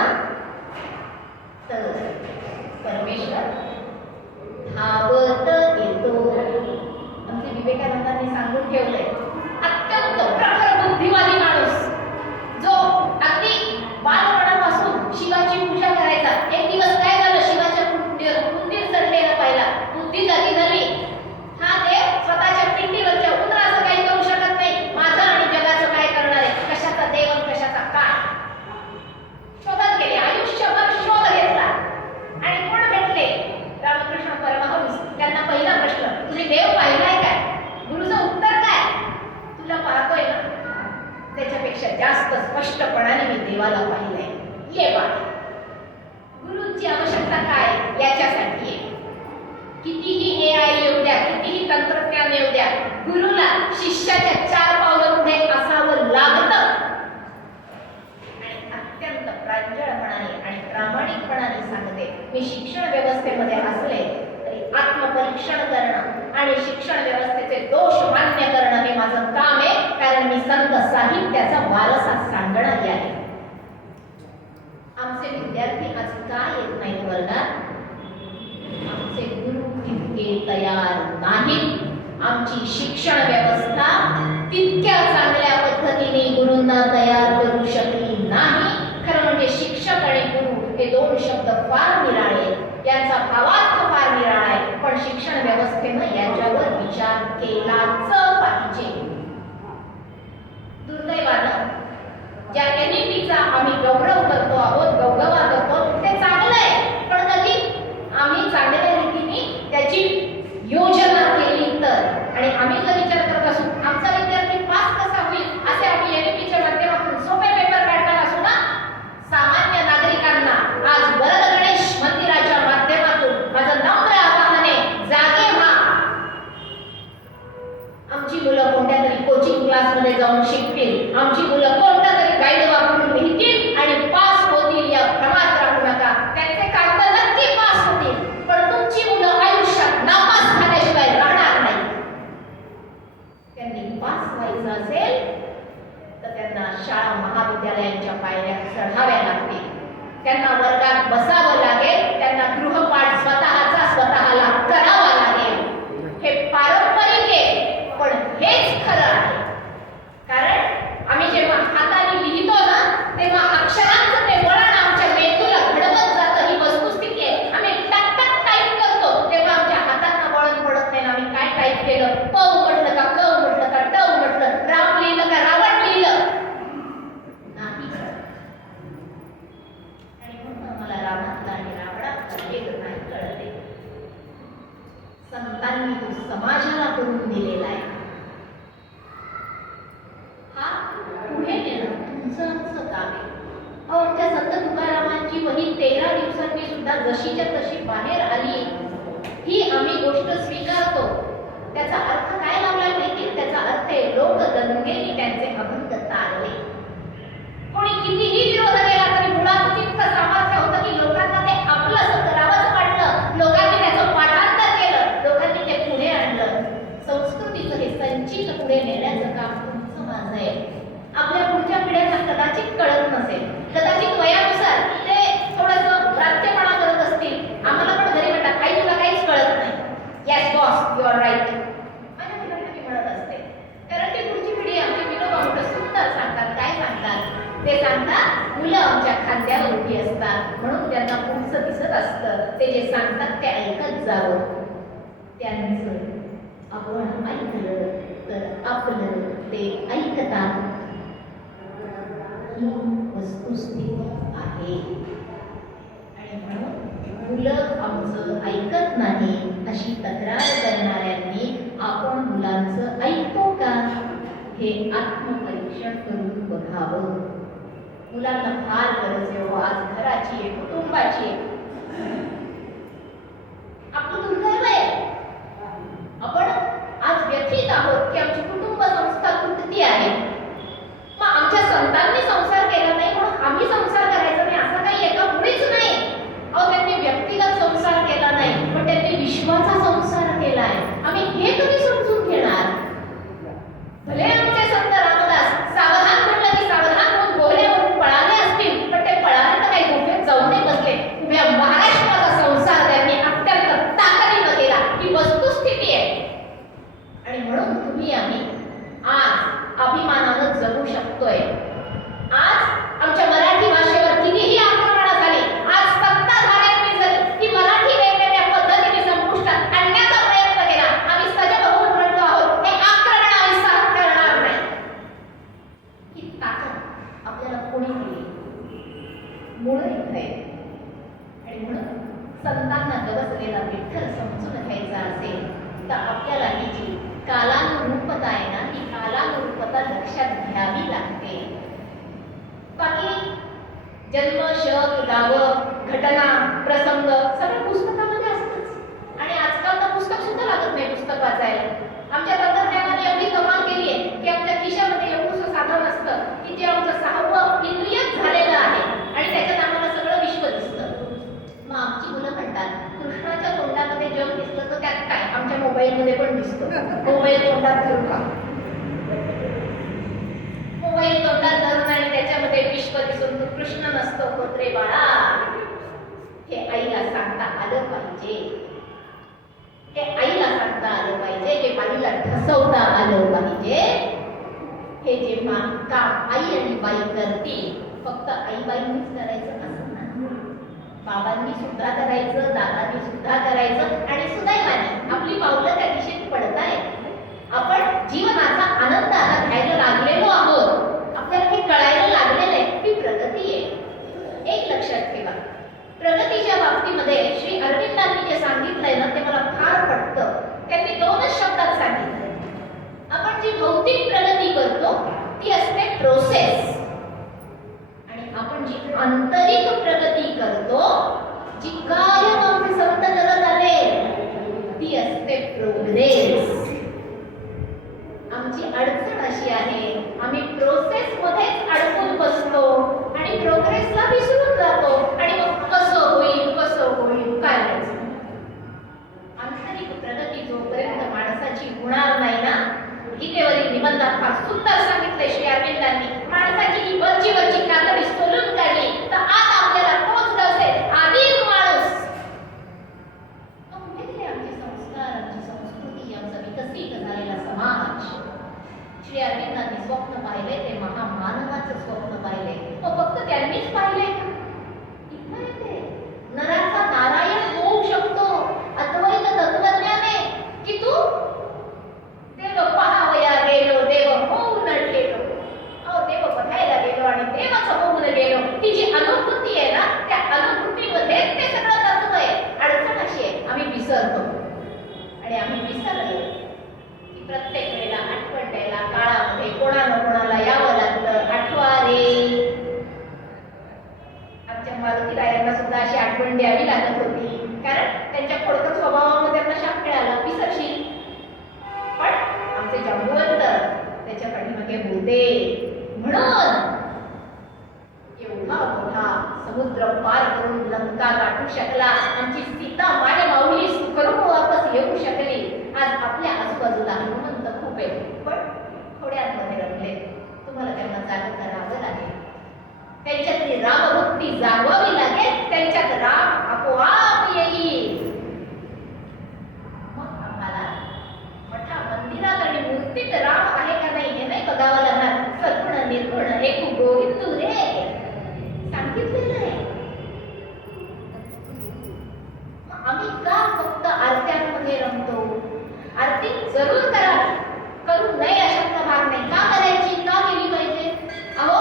तर परमेश्वर धावत येतो. आमचे विवेकानंदांनी सांगून ठेवलंय, अत्यंत प्रखर बुद्धिवादी माणूस जो अगदी बालपणापासून शिवाची पूजा करायचा. एक दिवस काय झालं, शिवाच्या कुंडीर चढलेला पाहिला, बुद्धी जागी झाली. हा देव स्वतःच्या पिंडीवरच्या उंदराचं काही करू शकत नाही, माझं आणि जगाचं काय करणार आहे? कशाचा देव आणि कशाचा काय? शोधत गेले, आयुष्यभर शोध घेतला. आणि कोण भेटले? रामकृष्ण परमहंस. त्यांना पहिला प्रश्न, तुझे देव पाहिलाय काय? गुरुचं उत्तर काय? तुला पाहतोय ना, त्याच्यापेक्षा जास्त स्पष्टपणाने मी देवाला पाहिलंय. ये बा, गुरुची आवश्यकता काय? याच्यासाठी आहे. कितीही AI येऊ द्या, कितीही तंत्रज्ञान येऊ द्या, गुरुला शिष्याच्या 4 पावलं पुढे असावं लागतं. आणि त्याचा वारसा सांगणारी आहे. आमचे विद्यार्थी आज का येत नाहीत वर्गात? आमचे गुरु तितके तयार नाहीत. आमची शिक्षण व्यवस्था तितक्या चांगल्या पद्धतीने गुरूंना तयार करू शकली नाही. खरं म्हणजे शिक्षक आणि गुरु हे दोन शब्द फार निराळे, यांचा भावार्थ फार निराळा आहे, पण शिक्षण व्यवस्थेनं याच्यावर विचार केलाच पाहिजे. दुर्दैवानं ज्या NEPचा आम्ही गौरव करतो आहोत, गौरवा करतो, ते चांगलं आहे, पण कधी आम्ही चांगल्या रीतीने त्याची योजना केली तर. आणि आम्ही जर विचार करत असू आमचा विद्यार्थी पास कसा होईल असे आम्ही NEPच्या माध्यमातून सोपे पेपर काढणार असू ना, सामान्य नागरिकांना आज वरद गणेश मंदिराच्या माध्यमातून माझं नम्र आवाहन आहे, जागे व्हा. आमची मुलं कोणत्या तरी कोचिंग क्लासमध्ये जाऊन शिकतील, आमची मुलं कोणत्या तरी गाईड वापरून लिहितील आणि पास होतील या भ्रमात राहू नका. त्यांचे कागद नक्की पास होतील, पण तुमची मुलं आयुष्यात नापास झाल्याशिवाय राहणार नाही. त्यांनी पास व्हायचं असेल तर त्यांना शाळा महाविद्यालयांच्या पायऱ्या चढाव्या लागतील, त्यांना वर्गात बसावं लागेल, त्यांना गृहपाठ स्वतःला करावा लागेल. हे पारंपरिक आहे, पण हेच खरं आहे. कारण आम्ही जेव्हा हाताने लिहितो ना, तेव्हा अक्षरांचं ते वळण आमच्या मेंदूला घडवत जातं. ही वस्तुस्थिती आहे. आम्ही टक टक टाईप करतो तेव्हा आमच्या हातांना वळण पडत नाही. आम्ही काय टाईप केलं, प म्हटलं का, क म्हटलं का, ट म्हटलं, राम लिहिलं का, रावण लिहिलं नाही. आणि म्हणून मला रामातला आणि रावणातला भेद नाही कळते. संतांनी तो समाजाला करून दिलेला आहे. हा पुढे नेणं तुमचं आमचं काम आहे. आमच्या संत तुकारामांची वही 13 दिवसांनी सुद्धा जशीच्या तशी बाहेर आली, ही आम्ही गोष्ट स्वीकारतो. त्याचा अर्थ काय लावला माहिती? त्याचा अर्थ आहे लोकगंगेने त्यांचे अभंग तारले. कोणी कितीही विरोध केला तरी मुळात इतकं सामर्थ्य होतं की लोकांना ते आपलंसं करावंच वाटलं. लोकांनी त्याचं पाठांतर केलं, लोकांनी ते पुढे आणलं. संस्कृतीचं हे संचित पुढे नेण्याचं काम तुमचं माझं आहे. आपल्या पुढच्या पिढ्यांना कदाचित कळत नसेल, कदाचित वयानुसार ते थोडंसं भ्रात्यपणा करत असतील. आम्हाला पण घरी म्हणतात, आई तुला काहीच कळत नाही. Yes boss, you are right. माझ्या मुलांना मी म्हणत असते, कारण ती पुढची पिढी आमची विनोबा मोठं सुंदर सांगतात. काय सांगतात ते? सांगतात मुलं आमच्या खांद्यावर उभी असतात म्हणून त्यांना पुढचं दिसत असतं. ते जे सांगतात ते ऐकत जावं. त्यांचं आपण ऐकलं तर आपलं ते ऐकतात. ही वस्तुस्थिती आहे. आणि म्हणून मुलं आमचं ऐकत नाही अशी तक्रार करणाऱ्यांनी आपण मुलांचं ऐकतो का हे आत्मपरीक्षण करून बघावं. मुलांना फार गरज आहे हो आज घराची आहे, कुटुंबाची आहे. आपलं दुर्दैव आहे, आपण आज व्यथित आहोत की आमची कुटुंब संस्था तुटती आहे. मग आमच्या संतांनी संसार केला नाही म्हणून आम्ही संसार करायचा नाही असं काही एका मुळीच नाही. अहो, त्यांनी व्यक्तिगत संसार केला नाही, पण त्यांनी विश्वाचा संसार केला आहे. आम्ही हे कधी समजून घेणार? भले आमचे संत रामदास सावधान म्हटलं की सावधान होऊन बोलण्यावरून पळाले असतील, पण ते पळाले तर काही गुफेत जाऊन नाही बसले. उभ्या महाराष्ट्राचा संसार त्यांनी अत्यंत ताकदीनं केला. ही वस्तुस्थिती आहे. आणि म्हणून तुम्ही आम्ही आज अभिमानानं जगू शकतोय. आज आमच्या मराठी भाषेवर कितीही आक्रमणं झाली, आज सत्ताधाऱ्यांनी जरी ती मराठी वेगवेगळ्या पद्धतीने संपुष्टात आणण्याचा प्रयत्न केला, आम्ही सजग होऊन म्हणतो आहोत हे आक्रमण आम्ही सहन करणार नाही. ही ताकद आपल्याला कोणी दिली? मूळ इथे. आणि म्हणून संतांना गवसलेला विठ्ठल समजून घ्यायचा असेल तर आपल्याला ही जी कालानुरूपता आहे ना, ही कालानुरूपता लक्षात घ्यावी लागते. बाकी जन्म, शक, गाव, घटना, प्रसंग सगळं पुस्तकामध्ये असतंच. आणि आजकाल तर पुस्तक सुद्धा लागत नाही पुस्तक वाचायला. आमच्या तंत्रज्ञानाने एवढी कमाल केली आहे की आमच्या खिशामध्ये एवढंसं साधन असतं की जे आमचं 6वं इंद्रियच झालेलं आहे आणि त्याच्यात आम्हाला सगळं विश्व दिसतं. मग आमची मुलं म्हणतात कृष्णाच्या तोंडामध्ये जग दिसलं तर त्यात काय? आमच्या मोबाईलमध्ये पण दिसतं. मोबाईल तोंडात धरू का? मोबाईल विश्व दिसून तू कृष्ण नसतो होत रे बाळा. हे आईला सांगता आलं पाहिजे, हे आईला सांगता आलं पाहिजे, हे आईला ठसवता आलं पाहिजे. हे जेव्हा काम आई आणि बाई करतील, फक्त आई बाईंनीच करायचं असं नाही, बाबांनी सुद्धा करायचं, दादांनी सुद्धा करायचं. आणि सुदैवाने आपली पावलं त्या दिशेत पडतायत. आपण जीवनाचा आनंद आता घ्यायला लागलेलो आहोत, आपल्याला हे कळायला लागलेलं आहे, ही प्रगती आहे. एक लक्षात ठेवा, प्रगतीच्या बाबतीमध्ये श्री अरविंदांनी जे सांगितलंय ना ते मला फार पटतं. त्यांनी दोनच शब्दात सांगितलंय. आपण जी भौतिक प्रगती करतो ती असते प्रोसेस, आणि आपण जी आंतरिक प्रगती करतो, जी कायम आमचे संत करत आले, ती असते प्रोग्रेस. आमची अडचण अशी आहे, आम्ही प्रोसेस मध्येच अडकून बसतो आणि प्रोग्रेसला विसरून जातो. आणि मग कसं होईल काय करायचं. आंतरिक प्रगती जोपर्यंत माणसाची होणार नाही ना, गीतेवरील निबंधात फार सुंदर सांगितलंय श्री अरविंदांनी, माणसाची ही वरची कातडी सोलून काढली तर आज आपल्याला तोच दिसेल आधी माणूस. आमचे संस्कार, आमची संस्कृती, आमचा विकसित झालेला समाज. श्री अरविंदांनी स्वप्न पाहिले ते महामानवाचं स्वप्न पाहिले. फक्त त्यांनीच पाहिले का? इथं येते नराचा नारायण होऊ शकतो अद्वैत तत्वज्ञाने, की तू देव पहावया गेलो देव होऊन गेलो, देव बघायला गेलो आणि देवच होऊन गेलो. ही जी अनुभूती आहे ना, त्या अनुभूतीमध्ये ते सगळं तत्व आहे. अडचण अशी आहे, आम्ही विसरतो. आणि आम्ही विसरलो की प्रत्येक वेळेला आठवण द्यायला काळामध्ये कोणाला यावं लागतं. आठवा रे. आमच्या मारुतीरायांना सुद्धा अशी आठवण द्यावी लागत होती, कारण त्यांच्या खोडकर स्वभावामध्ये त्यांना शाप मिळाला, विसरशील. पण आमचे जांबुवंत त्याच्या पाठीमागे होते. म्हणून एवढा मोठा समुद्र पार करून लंका गाठू शकला. आमची सीता माझ्या माऊली सुखरूप वापस येऊ शकली. आज आपल्या आजूबाजूला हनुमंत खूप आहे, पण थोड्यांमध्ये रमले. तुम्हाला त्यांना जाग करावं लागेल, त्यांच्यातली रामभक्ती जागवावी लागेल, त्यांच्यात राम आपोआप येईल. मग आम्हाला मोठ्या मंदिरात आणि मूर्तीत राम आहे का नाही हे नाही बघावं लागणार. सगुण निर्गुण एकू गोविंदू रे सांगितलेलं आहे. आम्ही का फक्त आरत्यांमध्ये रमतो? आरती जरूर करावी, करू नये अशातला भाग नाही. का करायची, का केली पाहिजे? अहो,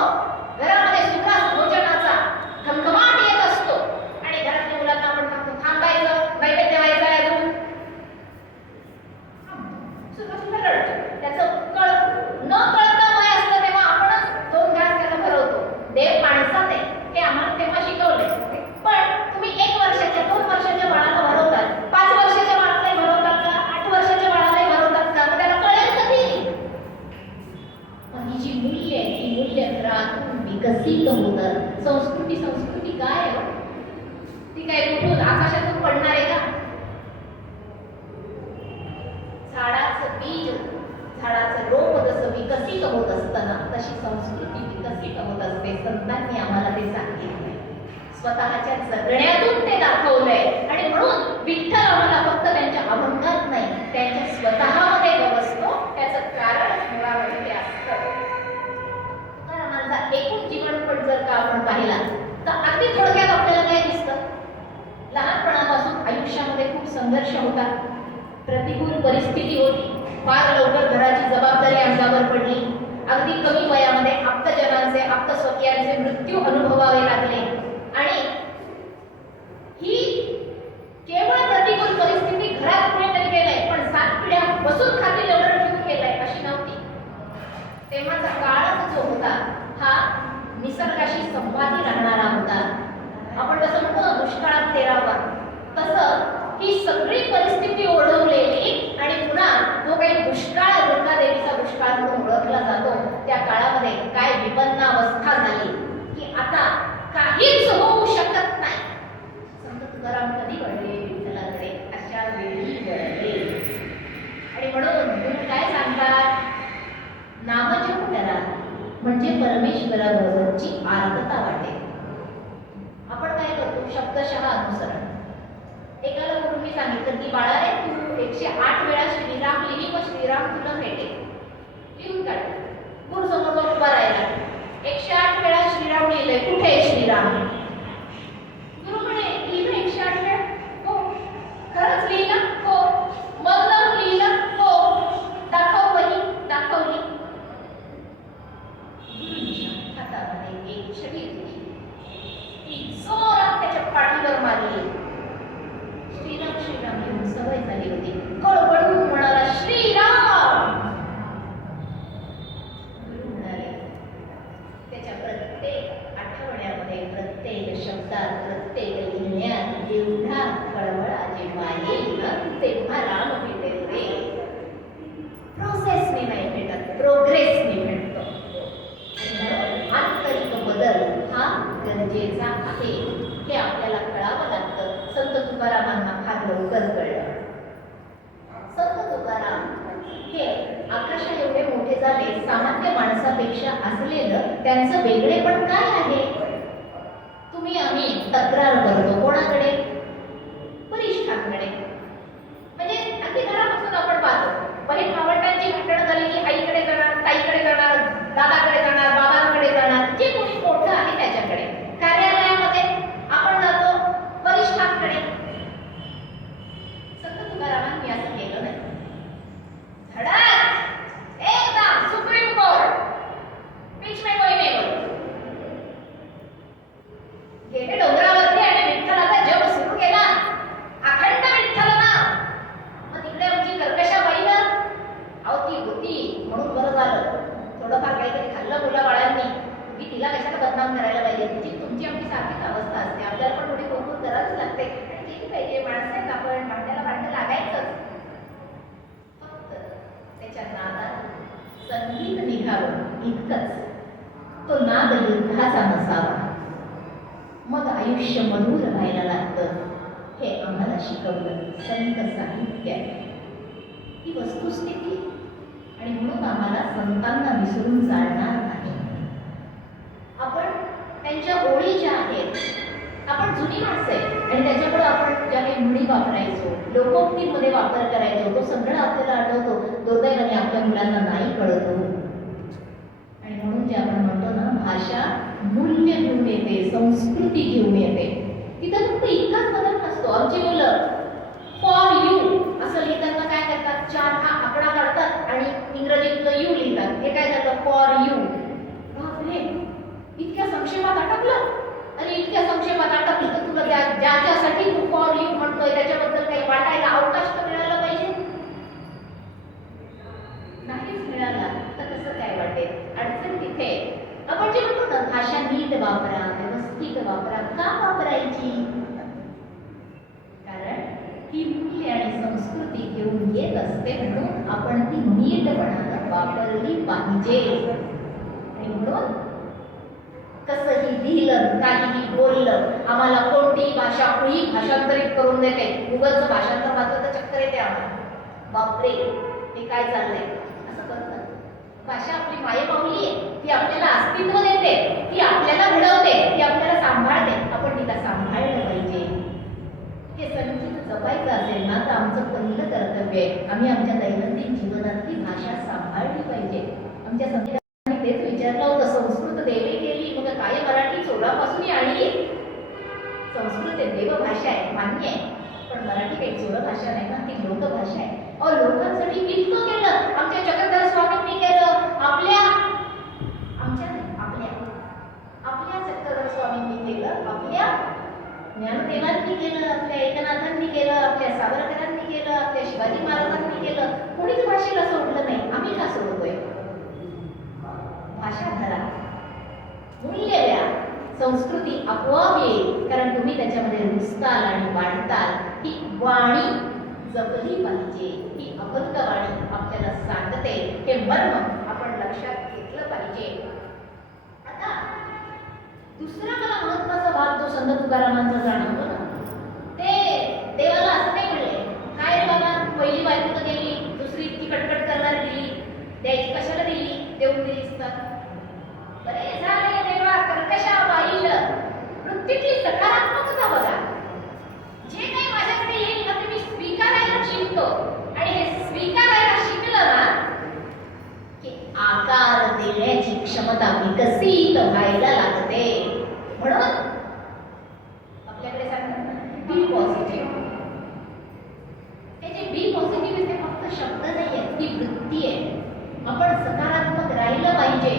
घरामध्ये सुखास भोजनाचा घमघमाट येत असतो आणि घरातल्या मुलांना आपण सांगतो थांबायचं, नैवेद्य व्हायचं आहे अजून. सुरुवातीला रडतो, त्याचं न कळतं वय असतं तेव्हा आपणच 2 घास त्याला भरवतो. देव माणसात आहे हे आम्हाला तेव्हा शिकवले. पण तुम्ही 1 वर्षाच्या 2 वर्षाच्या बाळाला भरवतात, 5 वर्षाच्या बाळाला भरवतात का, 8 वर्षाच्या बाळाला भरवतात का? मग त्याला कळेल कधी? ही जी मूल्य आहे, ही मूल्य घरातून विकसित होतात. संस्कृती काय आहे? ती काय कुठून आकाशातून पडणार आहे का? झाडाचं बीज, झाडाचं रोप जसं विकसित होत असतं ना, तशी संस्कृती विकसित होत असते. संतांनी आम्हाला ते सांगितलंय, स्वतःच्या जगण्यातून ते दाखवलंय. आणि म्हणून विठ्ठल आम्हाला फक्त त्यांच्या अभंगात नाही, त्यांच्या स्वतःमध्ये गवसतो. त्याचं कारण मुळामध्ये ते असतं. कारण माझा एकूण जीवनपट जर का आपण पाहिला तर अगदी थोडक्यात आपल्याला काय दिसतं? लहानपणापासून आयुष्यामध्ये खूप संघर्ष होता, प्रतिकूल परिस्थिती होती, फार लवकर घराची जबाबदारी अंगावर पडली, अगदी कमी वयामध्ये आप्तजनांचे आप्तस्वकीयांचे मृत्यू अनुभवावे लागले. आणि ही केवळ प्रतिकूल परिस्थिती घरात कुणीतरी केलंय, पण 7 पिढ्या बसून खातील एवढं ठेवून केलंय अशी नव्हती. तेव्हाचा काळच जो होता हा निसर्गाशी संवादी राहणारा होता. आपण कसं म्हणतो दुष्काळात तेरावा, तसं ही सगळी परिस्थिती ओढवलेली. आणि पुन्हा जो काही दुष्काळ दुर्गादेवीचा दुष्काळ म्हणून ओळखला जातो, त्या काळामध्ये काय विपन्नावस्था झाली की आता काहीच होऊ शकत नाही. संत तुकाराम कधी वळले विठ्ठलाकडे? अशा वेळी वळले. आणि म्हणून गुरु काय सांगतात? नामजप करा म्हणजे परमेश्वर ईश्वराबरोबरची आर्तता वाटेल. आपण काय करतो? शब्दशः अनुसरण. एकाला गुरुंनी सांगितलं की बाळा रे, तू 108 वेळा श्रीराम लिही, मग श्रीराम तुला भेटेल. लिहून काढ. गुरु समोर उभा राहिला, 108 वेळा श्रीराम लिहिलंय, कुठे आहे श्रीराम? गुरु म्हणे, लिहिलं 108 वेळा? हो. खरंच लिहिलं? हो. मग न लिहिलं? हो. दाखव वही. दाखवली. गुरुंच्या हातामध्ये एक छडी होती, ती जोरात त्याच्या पाठीवर मारली. श्रीराम श्रीराम लिहून सवय झाली होती. गडबडून म्हणाला, श्रीराम. गुरु म्हणाले, त्याच्या प्रत्येक आठवड्यामध्ये, प्रत्येक शब्दात, प्रत्येक लिहिण्यात एवढा कळवळा जेव्हा येईल ना, तेव्हा राम भेटेल रे. प्रोसेसने नाही भेटत, प्रोग्रेसने भेटतो. आंतरिक बदल हा गरजेचा आहे, हे आपल्याला कळावं लागतं. संत तुकारामांना फार लवकर कळलं. संत तुकाराम हे आकाशा एवढे मोठे झाले, सामान्य माणसापेक्षा असलेलं त्यांचं वेगळेपण काय आहे? तुम्ही आम्ही तक्रार करतो कोणाकडे? वरिष्ठांकडे. म्हणजे अगदी घरापासून आपण पाहतो, बरी भावंडांची भांडण झाली की आईकडे जाणार, ताईकडे जाणार, दादाकडे जाणार, बाबांकडे जाणार, जे कोणी मोठं आहे त्याच्याकडे. कार्यालयामध्ये आपण जातो वरिष्ठांकडे. संत तुकारामांनी असं केलं नाही. धडाक एकदम सुप्रीम कोर्ट, बीच में कोई नहीं बोल. गेले डोंगरावरती आणि विठ्ठलाचा जप सुरू केला, अखंड विठ्ठल नाम. मग तिकडे आमची कर्कशाबाई ना, अहो ती होती म्हणून बरं झालं, थोडंफार काहीतरी खाल्लं मुला बाळांनी, की तिला कशाला बदनाम करायला पाहिजे. तिची तुमची आमची सारखीच अवस्था असते, आपल्याला पण थोडी कोणकोण करावीच लागते. आणि केली पाहिजे, माणसं आहेत आपण, भांड्याला भांडं लागायचंच. फक्त त्याच्या नादात संगीत निघावं इतकंच. तो नाद युद्धाचा नसावा, मग आयुष्य मधुर व्हायला लागतं. हे आम्हाला शिकवलं संत साहित्य. ही वस्तुस्थिती, आणि म्हणून आम्हाला संतांना विसरून चालणार नाही. आपण त्यांच्या ओळी ज्या आहेत, आपण जुनी माणसं आहे आणि त्याच्यामुळे आपण ज्या काही म्हणी वापरायचो, लोकोक्तीमध्ये वापर करायचो, तो सगळं आपल्याला आठवतो. दुर्दैवाने आपल्या मुलांना नाही कळतो. आणि म्हणून जे आपण म्हणतो ना, भाषा मूल्य घेऊन येते, संस्कृती घेऊन येते. तिथं फक्त इतकाच बदल नसतो. आमची मुलं फॉर यू असं लिहिताना काय करतात? 4 हा आकडा काढतात आणि इंग्रजीतलं यू लिहितात. हे काय झालं? For you. बापरे, इतक्या संक्षेपात अटकलं. आणि इतक्या संक्षेपात अटकलं तर तुला ज्याच्यासाठी तू फॉर यू म्हणतोय त्याच्याबद्दल काही वाटायला अवकाश तर मिळाला पाहिजे. नाहीच मिळाला तर कसं काय वाटेल? अडचण तिथे. आपण जे म्हणतो ना, भाषा नीट वापरा, व्यवस्थित वापरा. का वापरायची? कारण ही मूल्य आणि संस्कृती घेऊन येत असते, म्हणून आपण ती नीटपणानं वापरली पाहिजे. आणि म्हणून कसंही लिहिलं, काहीही बोललं, आम्हाला कोणतीही भाषा कुणी भाषांतरित करून देते. गुगलचं भाषांतर वाचलं तर चक्कर येते आम्हाला. बापरे, हे काय चाललंय असं करतात. भाषा आपली मायेपावली आहे, ती आपल्याला अस्तित्व देते, ती आपल्याला घडवते, ती आपल्याला सांभाळते. आपण तिला सांभाळलं पाहिजे. हे संगीत जपायचं असेल ना, तर आमचं पहिलं कर्तव्य आहे, आम्ही आमच्या दैनंदिन जीवनातली भाषा सांभाळली पाहिजे. आमच्या संगीताने तेच विचारलं होतं, संस्कृत देवे केली मग काय मराठी चोरापासून आली. संस्कृत देवभाषा आहे, मान्य आहे, पण मराठी काही चोर भाषा नाही ना, ती लोकभाषा आहे. लोकांसाठी इतकं केलं आमच्या जगद्धार स्वामींनी केलं, आपल्या जगद्धार स्वामींनी केलं, आपल्या ज्ञानदेवांनी केलं, आपल्या एकनाथांनी केलं, आपल्या सावरकरांनी केलं, आपल्या शिवाजी महाराजांनी केलं. कोणीच भाषेला सोडलं नाही. आम्ही का सोडतोय? भाषा धरा, मूल्य द्या, संस्कृती आपोआप येईल. कारण तुम्ही त्याच्यामध्ये रुजताल आणि वाढताल. ही वाणी जपली पाहिजे, ही अभंग वाणी आपल्याला सांगते. हे मर्म आपण लक्षात घेतलं पाहिजे. आता दुसरा मला महत्वाचा भाग जो संत तुकारामांचा जाणवतो ना, ते देवाला असं नाही म्हणले, काय रे बाबा, पहिली बायको तर गेली, दुसरी इतकी कटकट करणारी दिली, द्यायची कशाला दिली, देऊन दिलीस तर बरे झाले. सकारात्मकता बघा. जे काही माझ्याकडे येईल ना ते मी स्वीकारायला शिकतो आणि हे स्वीकारायला शिकलं ना की आकार देण्याची क्षमता विकसित व्हायला लागते. म्हणून आपल्याकडे सांगतात बी पॉझिटिव्ह. हे जे बी पॉझिटिव्ह ते फक्त शब्द नाहीये, ती वृत्ती आहे. आपण सकारात्मक राहिलं पाहिजे.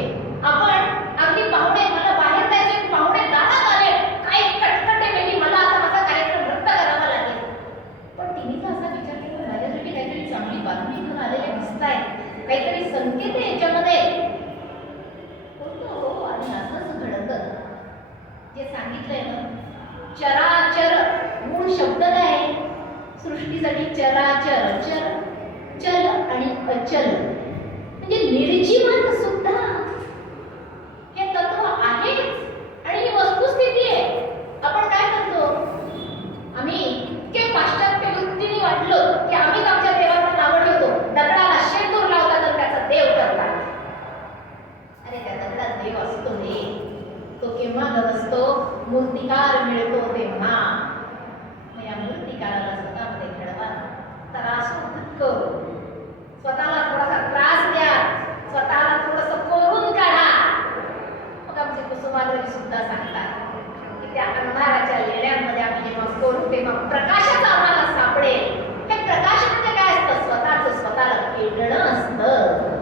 आपण अगदी पाहुणे, मला बाहेर जायचे, पाहुणे दारात आले, काय कटकट आहे बेटी, मला आता माझा कार्यक्रम रद्द करावा लागेल. पण तिने तर असा विचार केला, माझ्यासाठी काहीतरी चांगली बातमी घेऊन आलेले दिसतायत, काहीतरी संकेत आहे याच्यामध्ये. हो आणि असंच घडतं. जे सांगितलंय ना, चराचर मूळ शब्द काय? सृष्टीसाठी चराचर, चर चल आणि अचल म्हणजे निर्जीवन सुद्धा हे तत्व आहे आणि ही वस्तुस्थिती आहे. आपण काय करतो, आम्ही इतके पाश्चात्य वृत्तीने वाटलो की आम्हीच आमच्या देवाला नावं ठेवतो. दगडाला शेंदूर लावतात तर त्याचा देव करतात. अरे त्या दगडात देव असतो रे, तो केव्हा गवसतो, मूर्तिकार मिळतो तेव्हा. मग या मूर्तिकाराला स्वतःमध्ये घडवा, त्रास नको, स्वतःला थोडासा त्रास द्या, स्वतःला थोडंसं कोरून काढा. मग आमचे कुसुमाग्रज सुद्धा सांगतात की त्या अंधाराच्या लेण्यांमध्ये आम्ही जेव्हा कोरू तेव्हा प्रकाशाचं आम्हाला सापडेल. हे प्रकाश म्हणजे काय असतं? स्वतःच स्वतःला पेटणं असतं.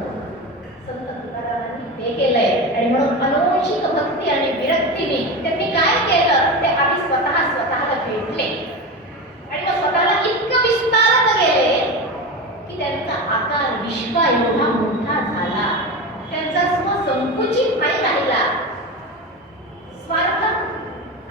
संत तुकारामांनी ते केलंय आणि म्हणून अनुवंशिक भक्ती आणि विरक्तीने त्यांनी काय केलं, ते आधी स्वतःला पेटले आणि मग स्वतःला इतकं विस्तारत गेले की त्यांचा आकार विश्वा एवढा मोठा झाला. त्यांचा स्व संकुचित नाही राहिला. स्वार्थ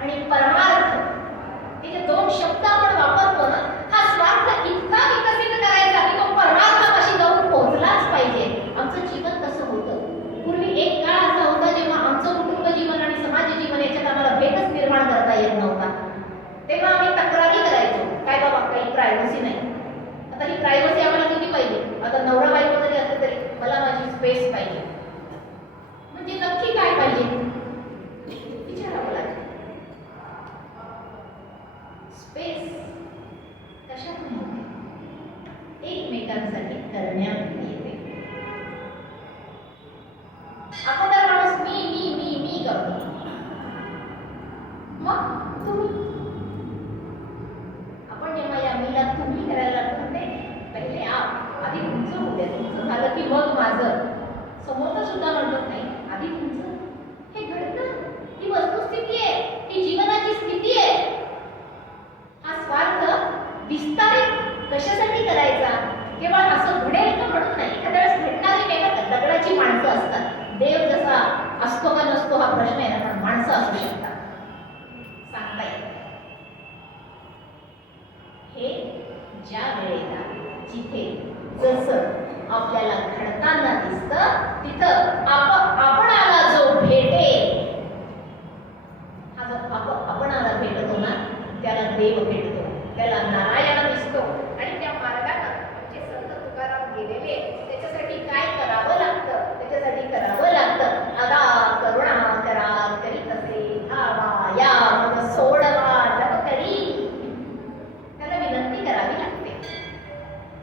आणि परमार्थ हे जे दोन शब्द आपण वापरतो ना, हा स्वार्थ इतका विकसित करायचा की तो परमार्थापाशी जाऊन पोहोचलाच पाहिजे. आमचं जीवन कसं होतं, पूर्वी एक काळ असा होता जेव्हा आमचं कुटुंब जीवन आणि समाज जीवन याच्यात आम्हाला भेदच निर्माण करता येत नव्हता. तेव्हा आम्ही तक्रारी करायचो, काय बाबा काही प्रायव्हसी नाही. आता ही प्रायव्हसी आम्हाला किती पाहिजे? आता नवरा बायको जरी असलं तरी मला माझी स्पेस पाहिजे. म्हणजे नक्की काय पाहिजे विचारावं लागेल. स्पेस कशातून होते? एकमेकांसाठी करण्यात येते. अगोदर माणूस मी मी मी मी करतो, मग तुम्ही. आपण जेव्हा या मीला तुम्ही करायला लागतो ते पहिले आधी तुमचं होते, तुमचं झालं की मग माझं. समोरचं सुद्धा म्हणत नाही, आधी तुमचं. हे घडतं, ही वस्तुस्थिती आहे, ही जीवनाची स्थिती आहे. हा स्वार्थ विस्तारित कशासाठी करायचा? केवळ असं घडेल का म्हणून नाही. एखाद्या वेळेस घडणारी वेगळ्या दगडाची माणसं असतात. देव जसा असतो का नसतो हा प्रश्न आहे ना, पण माणसं असू शकतात, सांगता येईल. हे ज्या वेळेला जिथे जसं आपल्याला घडताना दिसतं तिथं आपणाला जो भेटेल, हा जो आपणाला भेटतो ना त्याला देव भेटतो, त्याला नारायण दिसतो. आणि त्या मार्गानं जे संत तुकाराम गेलेले त्याच्यासाठी काय करावं लागतं? त्याच्यासाठी करावं लागतं अदा करुणा करा करीत असे धावा या मग सोडवा लव करी. त्याला विनंती करावी लागते.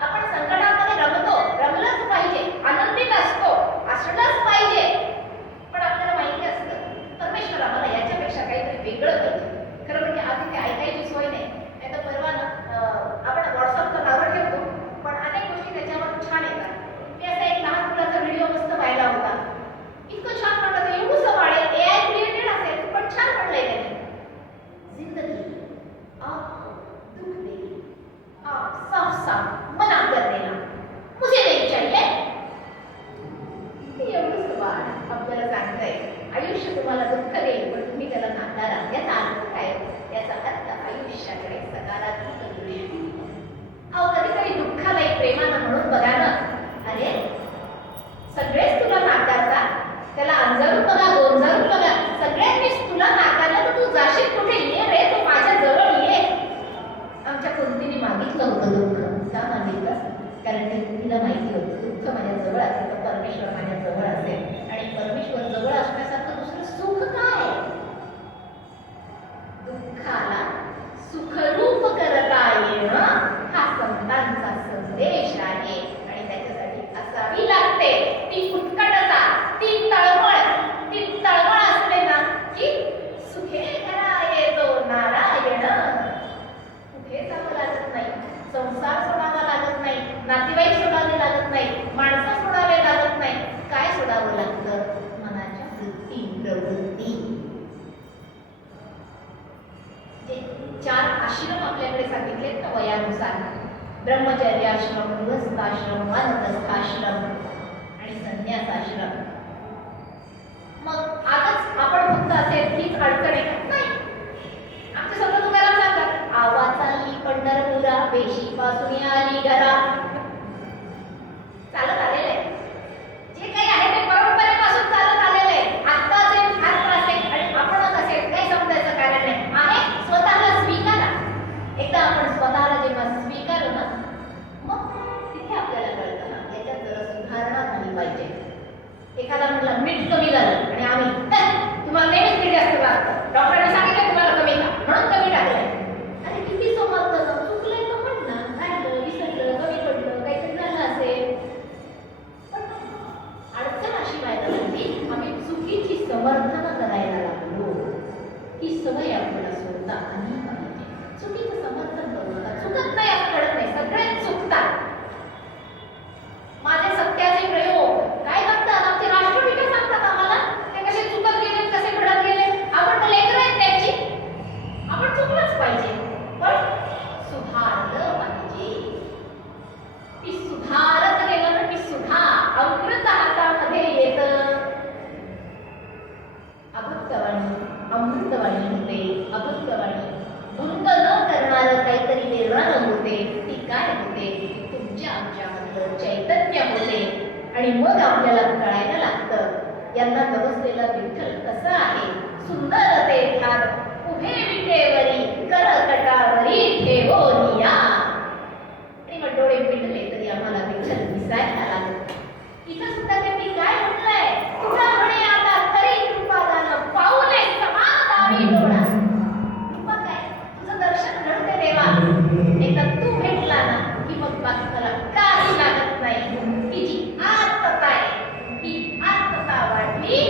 आपण संकटामध्ये रमतो, रमलंच पाहिजे, आनंदित असतो, असलंच पाहिजे. पण आपल्याला माहिती असतं परमेश्वर आम्हाला याच्यापेक्षा काहीतरी वेगळं पाहिजे. खरं म्हणजे आधी ते ऐकायची सोय नाही. नाही तर परवा ना आपण व्हॉट्सअपचं नावं ठेवतो, पण अनेक गोष्टी त्याच्यावर छान येतात. मी असा एक लहान मुलाचा व्हिडिओ मस्त पाहिला होता, इतकं छान म्हणलं, एवढंसं वाढेल, AI क्रिएटेड असेल पण छान म्हणलंय त्यांनी. जिंदगी आपको दुख देगी, आप साफ साफ मना कर देना, मुझे नहीं चाहिए. एवढंच वाढ आपल्याला सांगताय. आयुष्य तुम्हाला दुःख देईल पण तुम्ही त्याला नाकारा. याचा अर्थ काय? याचा अर्थ आयुष्याकडे सकारात्मक दृष्टी. अहो कधीतरी दुःखाला एक प्रेमानं म्हणून बघा ना, अरे सगळेच तुला नाकारतात, त्याला अंजारून बघा, गोंजारून बघा, सगळ्यांनीच तुला नाकारलं तर तू जाशील कुठे? ये रे, तू माझ्या जवळ ये. आमच्या कुंतीने मागितलं होतं दुःख. का मागितलं? कारण तिला माहिती होतं दुःख माझ्या जवळ असेल तर परमेश्वर माझ्या जवळ असेल, आणि परमेश्वर जवळ असण्यासारखं दुसरं सुख काय? दुःख ब्रह्मचर्याश्रम, गृहस्थाश्रम, वानप्रस्थाश्रम आणि संन्यासाश्रम. मग आजच आपण फक्त असेल हीच अडचण आहे का? नाही. आमचे संत तुकाराम सांगतात, आवा चालली पंढरपुरा, वेशी पासून आली घरा. चालत आलेलं आहे. जे काही आहे ते परंपरेपासून चालत आलेलं आहे. आता जे फार त्रास आहे आणि आपणच असेल काही समजायचं कारण नाही आहे. स्वतःला स्वीकारा. एकदा आपण स्वतःला जेव्हा स्वीकारलं ना, मग तिथे आपल्याला कळतं ना याच्यात जरा सुधारणा झाली पाहिजे. एखादा म्हटलं मीठ कमी झालं आणि आम्ही तुम्हाला नेहमीच मीठ जास्त लागतं, डॉक्टरांनी सांगितलं तुम्हाला कमी खा म्हणून कमी टाकलंय. अरे किती समजतं, चुकलंय तर म्हण ना, राहिलं, विसरलं, कमी पडलं, काहीतरी झालं असेल. पण अडचण अशी व्हायला लागली, आम्ही चुकीची समर्थनं करायला लागलो. ही सवय आपल्याला सोडता आली पाहिजे. चुकीचं समर्थन करू नका. चुकत नाही असं कळत नाही, सगळेच चुकतात. माझे सत्याचे प्रयोग काय करतात आमचे राष्ट्रपिता सांगतात आम्हाला, ते कसे चुकत गेले, कसे घडत गेले. आपण तर लेकरं आहेत त्यांची, आपण चुकलंच पाहिजे, पण सुधारलं पाहिजे. ती सुधारत गेलं ना, ती सुधा अमृत हातामध्ये येतं. अभक्तवाणी अमृतवाणी होते. अभक्तवाणी भंग न करणारं काहीतरी निर्माण होते. ती काय होते? तुमच्या आमच्यामधलं चैतन्य होते. आणि मग आपल्याला कळायला लागतं यांना नवसलेला विठ्ठल कसा आहे. सुंदर ते ध्यान उभे विटेवरी, कर कटावरी ठेवो निया. आणि मग डोळे मिटले तरी आम्हाला विठ्ठल दिसायला लागला. इथं सुद्धा त्यांनी काय म्हटलंय, तुझा म्हणे आता तरी कृपादान पाऊले समान दावी डोळा. कृपा काय, तुझं दर्शन घडते देवा. एकदा तू भेटला ना की मग बाकी मला काही लागत नाही. ही जी आर्तता आहे, ही आर्तता वाढली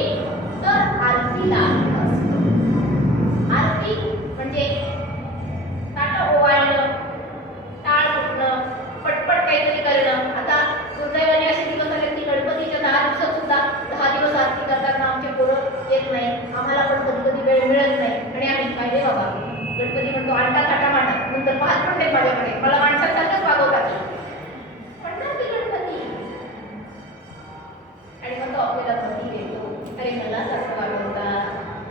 तर आरतीला असतो. आरती म्हणजे ताटं ओवाळणं, टाळ फुटणं, पटपट काहीतरी करणं. आता दुर्दैवाने असे दिवस आले की गणपतीच्या 10 दिवसात सुद्धा 10 दिवस आरती करताना आमचे पोरं येत नाही. आम्हाला पण कधी कधी वेळ मिळत नाही आणि आम्ही पाहिजे बाबा गणपती म्हणतो आणता ताटा मांडा, नंतर पाहत पण नाही माझ्याकडे, मला माणसासारखंच वागवतात. म्हणणार की गणपती आणि मग तो आपल्याला पती देतो. अरे मला कसं वागवतात,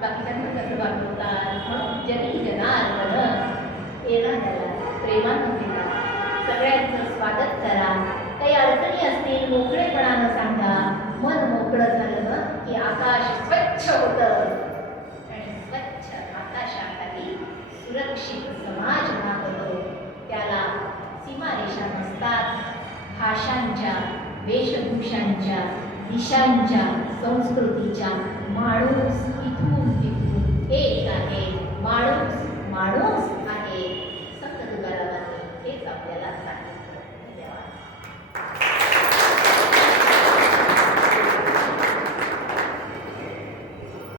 बाकीच्यांना कसं वागवतात, मग जनी जनार्दन येणाऱ्याला प्रेमानं भेटा, सगळ्यांचं स्वागत करा. काही अडचणी असतील मोकळेपणानं सांगा. मन मोकळं झालं की आकाश स्वच्छ होतं आणि स्वच्छ आकाशाखाली सुरक्षित समाज राहतो. त्याला सीमारेषा नसतात. भाषांच्या, वेशभूषांच्या, दिशांच्या, संस्कृतीच्या. माणूस इथून तिथून एक आहे. माणूस